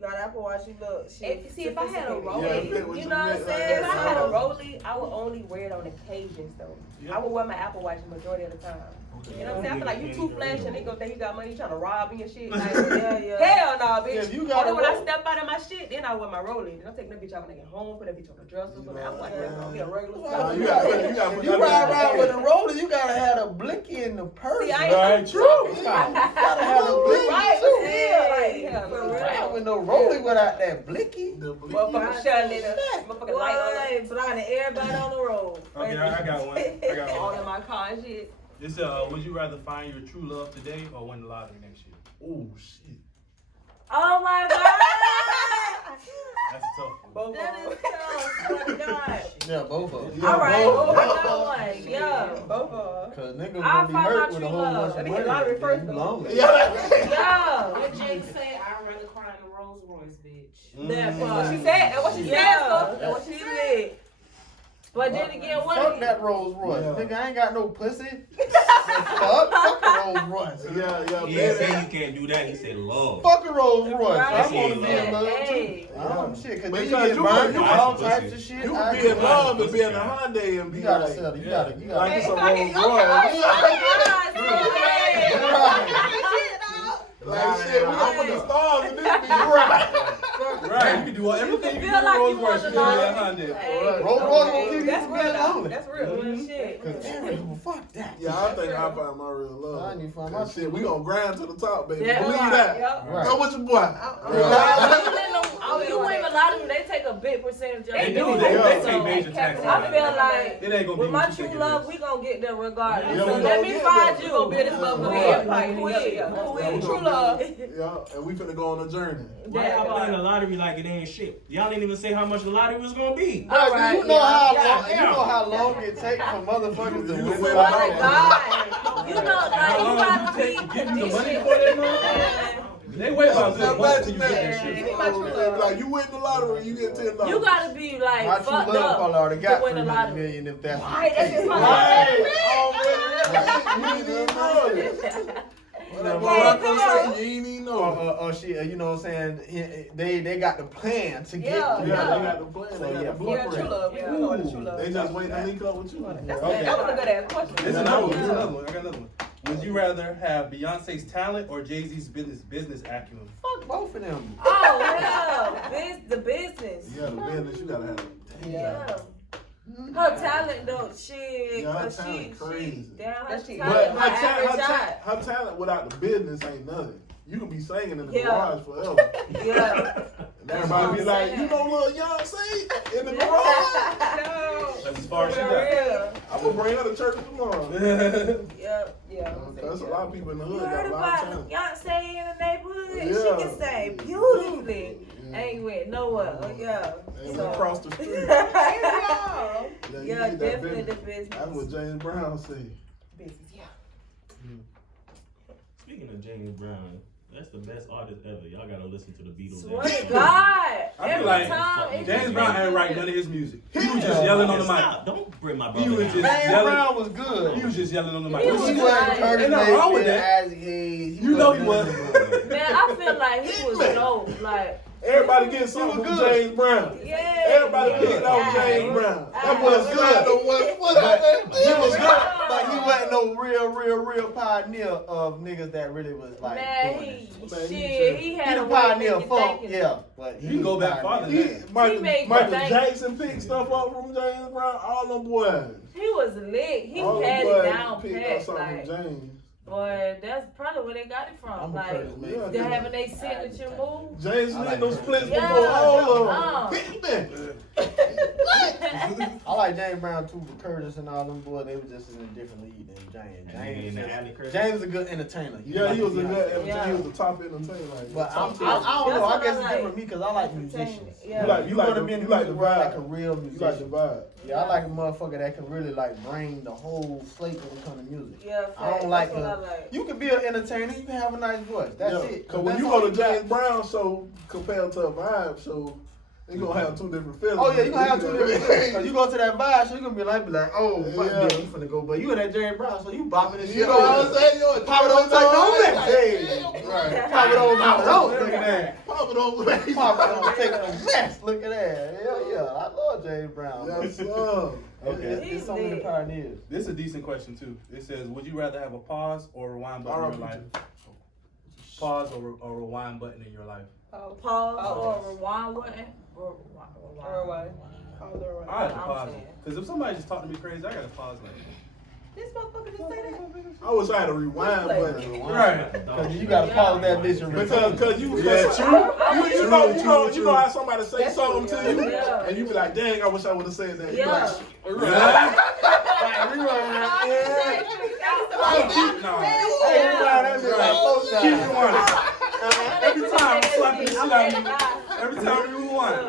got Apple Watch. You look shit. See, if I had a sophisticated. Rolex, Yeah, it fit what you you know what I'm meant, saying? if I had a So- Rolex, I would only wear it on occasions though. Yeah. I would wear my Apple Watch the majority of the time. You know what I'm saying? I feel like you too flashy and they go think you got money, you trying to rob me and shit. Like, Yeah. hell no, bitch. If you got Only a when I Rolex- step out of my shit, then I wear my Rolex. Then I'm taking that bitch out when I get home, put that bitch on the dresser, put the Apple Watch on, get a regular Nah, stuff. you gotta put You that ride in around with the a roller, you gotta have a blicky in the purse. See, I Right, ain't true. You gotta have a blicky right, too. yeah, like, hell For no. real. Ride with no roller without that blicky. Motherfucking chandelier, motherfucking light on Boy, blinding everybody on the road. Okay, I got one. I got all one. in my car and shit. It's would you rather find your true love today or win the lottery next year? Oh shit. Oh my God! That's a tough one. Both That of is them. tough. Swear to God. Yeah, both of them. Yeah, All right, both. I got one. Yeah. Both of them. Cause niggas I'll gonna be find hurt out with you a whole love. bunch Let of me money. hit lottery first, You though. lonely. Yeah. What Jake say? I'd rather cry in a Rolls Royce, bitch. That What part. she said, and what she Yeah. said, That's what she said. But then again, what? Fuck that Rolls Royce. Yeah. Nigga, I ain't got no pussy. Fuck a Rolls Royce. Yeah, He didn't say you can't do that. He said love. Fuck a Rolls Royce. Right. I wanna be in Yeah. love too. Hey. Shit, cause Because you get you burned can- and all you types can- of shit. You I can be in agree. love and be in a Hyundai and be You gotta like, sell it. You yeah. gotta. like it's a If I Rolls get- Royce. Like shit, we up in the stars and this be right. Right, you can do everything can you feel do like Rolls you Royce. want You the can do that lottery. Hyundai. Hey. Rolls Royce gonna keep you That's from real, being though. lonely. That's real. Real shit. Cause damn, fuck that. Yeah, I think I find my real love. I need to find my Cause shit, we gonna grind to the top, baby. Yeah, Believe right. that. Yep. Right. Go with your boy. You win a lot of them, they take a big percentage of They it. do. They Yeah. take major taxes. I feel like It ain't gonna be with my what you true think it love, is. we gonna get there regardless. Yeah, So we let gonna me get find there. you. We gonna build this motherfucking Quick, empire quick, together. quick. True love. Yeah, and we finna go on a journey. Why That y'all playing the part. lottery like it ain't shit? Y'all didn't even say how much the lottery was gonna be. Bro, do Alright, you know yeah. how Yeah, long? yeah. You know how long it takes for motherfuckers to You win win the a Swear lottery? to God. You know, like, How you long gotta you be take to give you the money conditioned. for that money? Man, They wait about a Now, good month imagine till you get that that. shit. Give me my true love. Like you win the lottery, you get $10. You gotta be My like true fucked love up probably already to got win a 300 lottery. million if that's Right, that's just my Right. You That know, Morocco say you ain't even know. or she, you know what I'm saying? They got the plan to get Yeah, to Yeah, that. they got the plan. So, They got yeah, the Yeah, true blueprint. love. We know what the true love. They just waiting to link up with you. That Okay. was a good ass question. There's another one. There's another one. I got another one. Would you rather have Beyonce's talent or Jay-Z's business acumen? Fuck both of them. Oh yeah, the business. Yeah, the business you gotta have. Yeah. Her talent though, shit. Yeah, her cause talent she crazy. damn, her That shit- talent, But my average eye. her talent without the business ain't nothing. You can be singing in the Yeah. garage forever. Yeah. And everybody be like, you know Lil Beyonce in the garage? That's as far as she For got. real. I'm gonna bring her to church tomorrow. Yep. Yeah. There's a lot of people in the You hood heard got a lot of about talent. Beyonce in the neighborhood? Yeah. She can sing beautifully. Yeah. Ain't went nowhere. Yeah. And So- we cross the street. yeah, Yeah, you get that definitely the business. business. That's what James Brown said. Business, yeah. Speaking of James Brown, that's the best artist ever. Y'all gotta listen to the Beatles. Swear to God. I feel Every like time it James just Brown be ain't write good. none of his music. He was just yelling on the mic. Stop. Don't bring my He brother was down. just James yelling. Brown was good. He was just yelling on the mic. He He was wasn't like- Curtis Ain't nothing wrong with Mayfield, that. Isaac Hayes. You know he was. Man, I feel like he was dope. Like, Everybody get something from good. James Brown. yeah. Everybody yeah, get off yeah. James Brown. That Ah, was yeah. good. He was Yeah. good, but he wasn't no real pioneer of niggas that really was like Man, doing he, it. Man, shit, he He had the a way to pioneer make of you funk, thinking. yeah, but You can go back farther than that. Michael, made Michael you think. Jackson picked stuff up from James Brown. All them boys. He was lit. He All them had boys it down picked up pat. something Like, from James. Boy, that's probably where they got it from. I'm a Like, Curtis Mayfield. they're having their signature move. James Lee, those splits Yeah. before all Uh. of them. I like James Brown too, but Curtis and all them boys, they were just in a different league than James. James is a good entertainer. Yeah, he was a good entertainer. Yeah. He was the top entertainer. Like, But I top don't know. I guess it's like. different for me because I like musicians. Yeah. You like the music vibe. world like a real You like the musician. vibe. Yeah, I like a motherfucker that can really like bring the whole slate when it comes to music. Yeah, I don't facts. like That's what I the. like. You can be an entertainer. You can have a nice voice. That's it. Because when That's you all go to got. James Brown show compared to a vibe show, you're going to have two different feelings. Oh yeah, you gonna have two different things. Cause you go to that vibe, so you gonna be like, oh, fuck Yeah. yeah, you finna go. But you in that James Brown, so you bopping and shit. You know what I'm saying? Yo, Pop it on, take no mess. Hey, Right. pop it on, pop it on. Look at that. Pop it on, baby. Pop it on, take no mess. Look at that. Hell yeah, I love James Brown. Yes, sir. Okay. It's so many pioneers. This is a decent question too. It says, would you rather have a pause or rewind button in your life? Pause or rewind button in your life? Pause or rewind button. Rewind. I have to pause it. Because if somebody just talked to me crazy, I got to pause like This motherfucker just say that. I wish I had a rewind button. Right. Cause you gotta pause that bitch and Because you, you know how somebody say something to you, Yeah. and you be like, dang, I wish I would have said that. You be Yeah. Keep rewinding. Every time I'm slapping the shit out of you. Every time you rewind.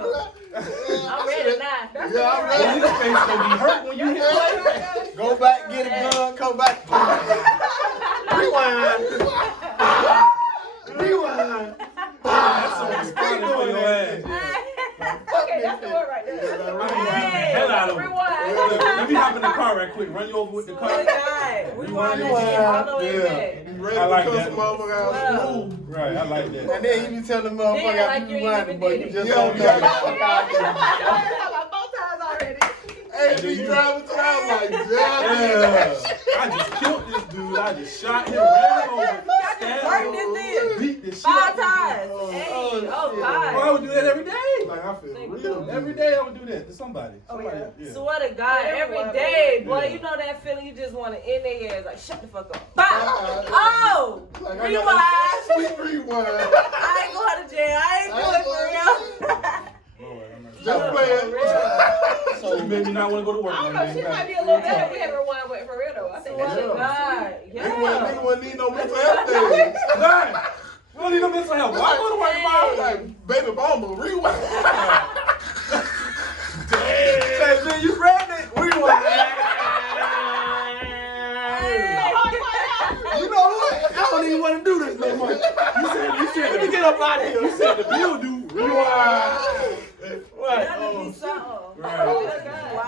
I'm ready now. Yeah, I'm ready. Your face gonna be hurt when you hit play. Go back, get a gun, come back. Rewind. Rewind. That's so responding for your ass. Okay, that's the word right there. Hell out of it. Rewind. Let me hop in the car right quick. Run you over with the car. Rewind Rewind. that shit all the way back. You ready I to like cut that. some motherfucker out Well. smooth. Right, I like that. And then you be telling the motherfucker Then, after like, you you rewind even but did you it. just Yeah, don't yeah. know. About 4 times already. Hey, be driving to the house like, Yeah. yeah. I just killed this dude. I just shot him, ran him over, stabbed Work him, this in. beat the shit 5 out of him. times. Oh, Hey, oh, oh shit. Well, I God. would do that every day. Like, I feel real good. Every day I would do that to somebody. Oh, Somebody, yeah. Swear to God, every Everyone. day, boy, Yeah. you know that feeling you just want to end their ass, like, shut the fuck up. Bop! Oh! Like, I Rewind! got that sweet rewind. I ain't going to jail. I ain't doing it for real. Just play it. So you made me not want to go to work. I don't one know, day. she might be a little better if we had a rewind button for real though. I think Swear that to shit was God. Nigga Yeah. wouldn't need no mental health days. Right. We don't need no mental health. Why go to work tomorrow? Like, baby mama, rewind. Hey, man, you ready? Rewind. You know what? I don't even want to do this no more. You said, Let me get up out of here. you said the bill do. Rewind. Right. That'd be something. Right. Oh,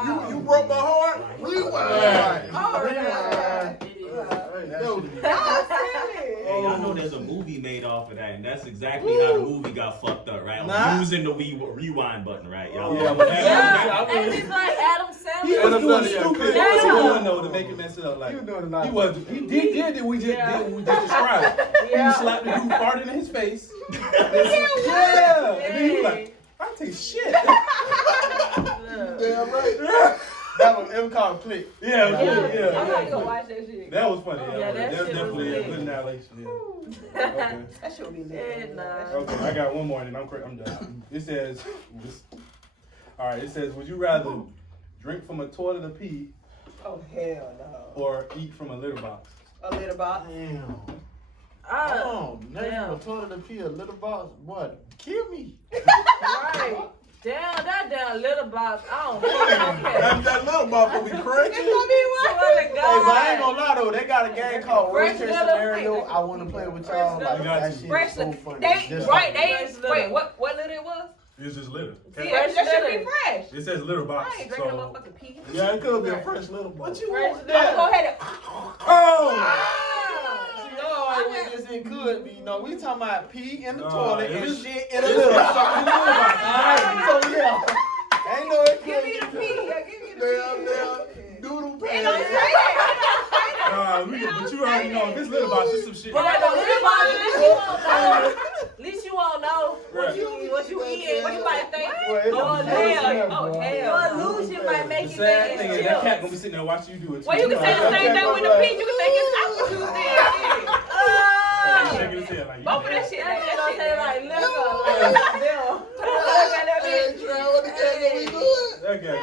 God. You broke my heart. Rewind. Hey, I know there's a movie made off of that, and that's exactly how the movie got fucked up, right? Nah. Using the rewind button, right? Y'all Yeah, remember but that? Yeah, and it's like Adam He Sandler. was doing stupid. Yeah. What was he doing though to make it mess it up? Like You doing a lot. he was. He did what we just Yeah. did. What we just described. Yeah. He slapped the dude farting in his face. Yeah. And then he was like, I take shit. Damn right. It was called Click. Yeah. I'm not Yeah. gonna watch that shit. That was funny. Yeah, that That's shit was definitely a lit. good annihilation. Yeah. Okay. That shit would be Yeah, lit. nah. Okay, I got one more and then I'm done. It says, all right, it says, would you rather drink from a toilet or pee Oh hell no. or eat from a litter box? A little box. Damn. Ah, Oh, damn. damn. Toilet to pee a little box. What? Kill me. Right. Damn, that damn little box. I don't fucking care. That little motherfucker be cranky. Swear to Hey, but I ain't God. gonna lie though, they got a game called Worst Case Fresh Little. Scenario. I want to play with y'all. Like, that shit Fresh is so little. funny. They Just right. like- They wait. What litter it was? It's just litter. See, Fresh that should litter. be fresh. It says litter box. I ain't drinking no So, motherfucking pee. Yeah, it could be a fresh little boy. what you Fresh want? I'm gonna go ahead and. Oh! See, y'all always with this it could be. You know, we talking about pee in the Nah, toilet it and is- shit in a little box. So yeah, ain't no it Give could me the be. pee. Yeah, give me the pee. Damn, doodle They don't say pants. that. But you already know if it's litter box, it's some shit. But the little box, at least you won't know. At least you won't know what you eating. What you might think? Boy, it's Oh, a hell. boy. Oh, Your hell. illusion might make The you sad think thing it's is that chips. cat gonna be sitting there watching you do it. Well, you can say the same thing with the peach. You can think it's apple juice then. Shaking his head like, Both of that shit. That That nigga gonna shit say like, like liquor, like Bill. Look at that Hey, bitch. Trey, what the cat gonna be doing? that guy.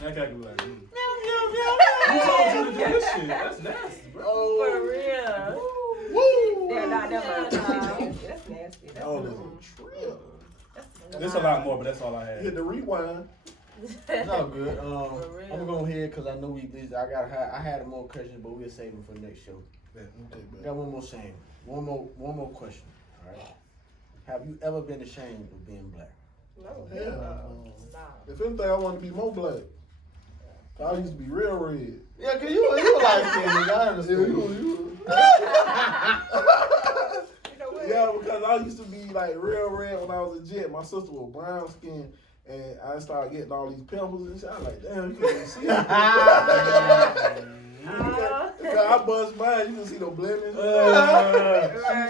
That guy gonna be like, who told you to do this shit? That's nasty, bro. For real. Woo! Yeah, nah, that's nasty. That's Oh, that's a trip. There's a lot more, but that's all I Hit had. the rewind. It's all good. real. I'm gonna go ahead because I know we busy. I had more questions, but we'll save them for next show. Got one more shame. One more question. All right. Have you ever been ashamed of being black? No. Yeah. Nah. If anything, I want to be more black. I used to be real red. Yeah, cause you a light skinned nigga. I understand. Yeah, because I used to be like real red when I was a jet. My sister was brown skinned, and I started getting all these pimples and shit. I was like, damn, you can't even see it. I bust mine, you can see the blemish.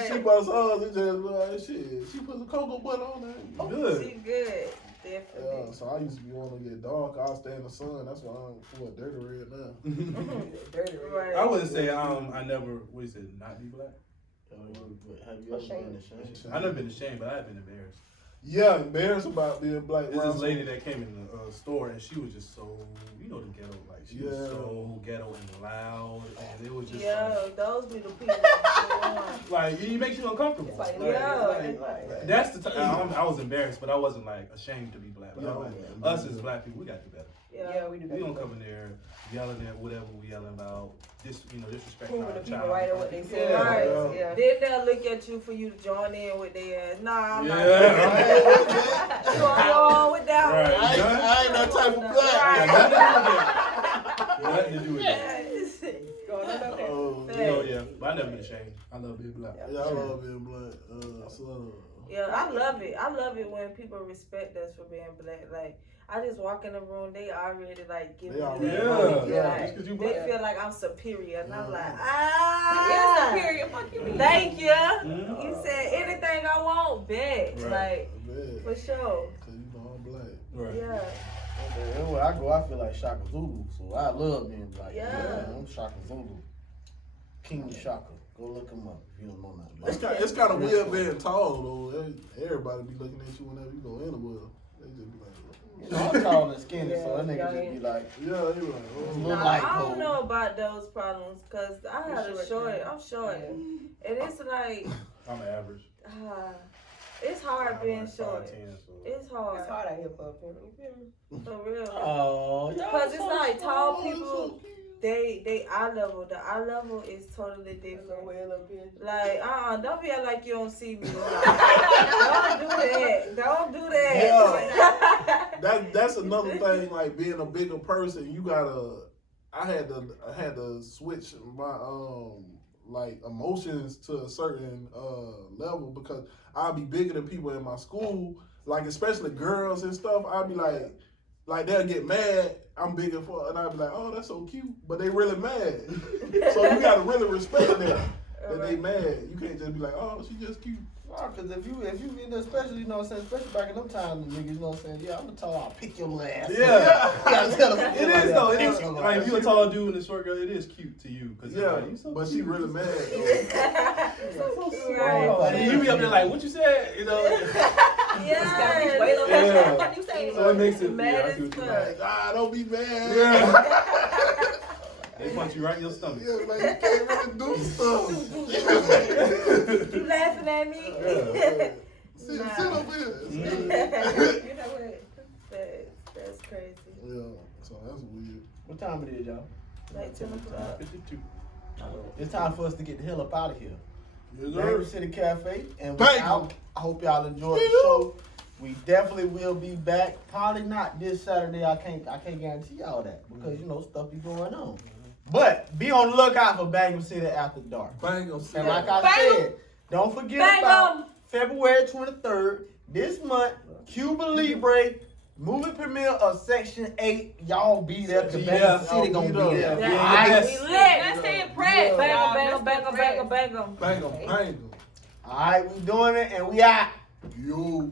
She bust hers, it just like shit. She put some cocoa butter on there. Good. She good. Definitely. Yeah, so I used to be wanting to get dark. I'll stay in the sun. That's why I'm full of dirty red now. Dirty right. I wouldn't say I never, what you said, not be black? Have you ever been ashamed? I've never been ashamed, but I've been embarrassed. Yeah, embarrassed about being black. There's this lady that came in the store and she was just so, you know, the ghetto, like she was so ghetto and loud, and it was just those be the people. like it makes you uncomfortable. It's like, That's the time I was embarrassed, but I wasn't like ashamed to be black. But I'm like, us as black people, we got to do better. Yeah, we do. We don't come in there yelling at whatever we yelling about, disrespecting Proving our the people child. right at what they said. Right. Yeah. Then they'll look at you for you to join in with their ass. Nah, I'm not. Yeah. You on with that Right. one. I ain't that type of black. Nothing to do with that. Oh, Yeah, but I never been ashamed. I love being black. yeah, I love being black. So. Yeah, I love it. I love it when people respect us for being black. Like, I just walk in the room, they already like give me that. Just 'cause you They black. feel like I'm superior, and I'm like, Yeah, superior. Fuck you, mean. thank you. Mm-hmm. You said anything I want, bet. Right. Like, Man, for sure. cause you know I'm black. Right. Yeah. Everywhere I go, I feel like Shaka Zulu, so I love being black. Yeah. I'm Shaka Zulu. King Shaka. Go look him up if you don't know nothing. It's kind of weird being tall though. Everybody be looking at you whenever you go anywhere. They just be like, You know, I'm tall and skinny, so that nigga just be like, yeah, they be like, oh. Little Nah, light I pole. don't know about those problems, cause I had a short. I'm short, and it's like, I'm average. it's hard being like short. 5'10", so. It's hard. It's hard out here for a parent. You feel me? For real. oh, Cause it's like tall people, they eye level. The eye level is totally different. Like, don't be like you don't see me. Like, don't do that. Don't do that. Yeah. That's another thing. Like being a bigger person, you gotta. I had to switch my like emotions to a certain level because I'll be bigger than people in my school. Like especially girls and stuff. I'll be like they'll get mad. I'm bigger for, and I'll be like, oh, that's so cute, but they really mad. So you gotta really respect them that they mad. You can't just be like, oh, she just cute. Wow, cause if you especially, you know what I'm saying, especially back in them times, niggas, you know what I'm saying, yeah, I'm gonna tell her I'll pick your ass. Yeah. You gotta tell them, It is though. It pick is. your Like if ass. you a tall dude and a short girl, it is cute to you. Cause Yeah, like, you so but she cute. really mad. Right. And you be up there like, what you said? You know. Yeah. Way low. Yeah. What you say? So it makes it. Mad Yeah, I as see what you fuck. mean. Ah, don't be mad. Yeah. They punch you right in your stomach. Yeah, like you can't really do stuff. You laughing at me? Yeah. Sit Nah. over here. You know what? That's crazy. Yeah, so that's weird. What time it is, y'all? Like 10 o'clock. 52. It's time for us to get the hell up out of here. Yes, Bangem sir. City Cafe, and Bangem. I hope y'all enjoyed the show. We definitely will be back. Probably not this Saturday. I can't guarantee y'all that because you know stuff be going on. But be on the lookout for Bangem City After Dark. Bangem. And like I said, don't forget about February 23rd this month. Cuba Libre movie premiere of Section 8. Y'all be there because Yeah, Bangem City gonna y'all be be there. there. Yeah, Alright? we lit. Let's stay impressed. Bang, bang, bang, bang, bang. Bangem. Bangem. All right, we doing it, and we out. Yo.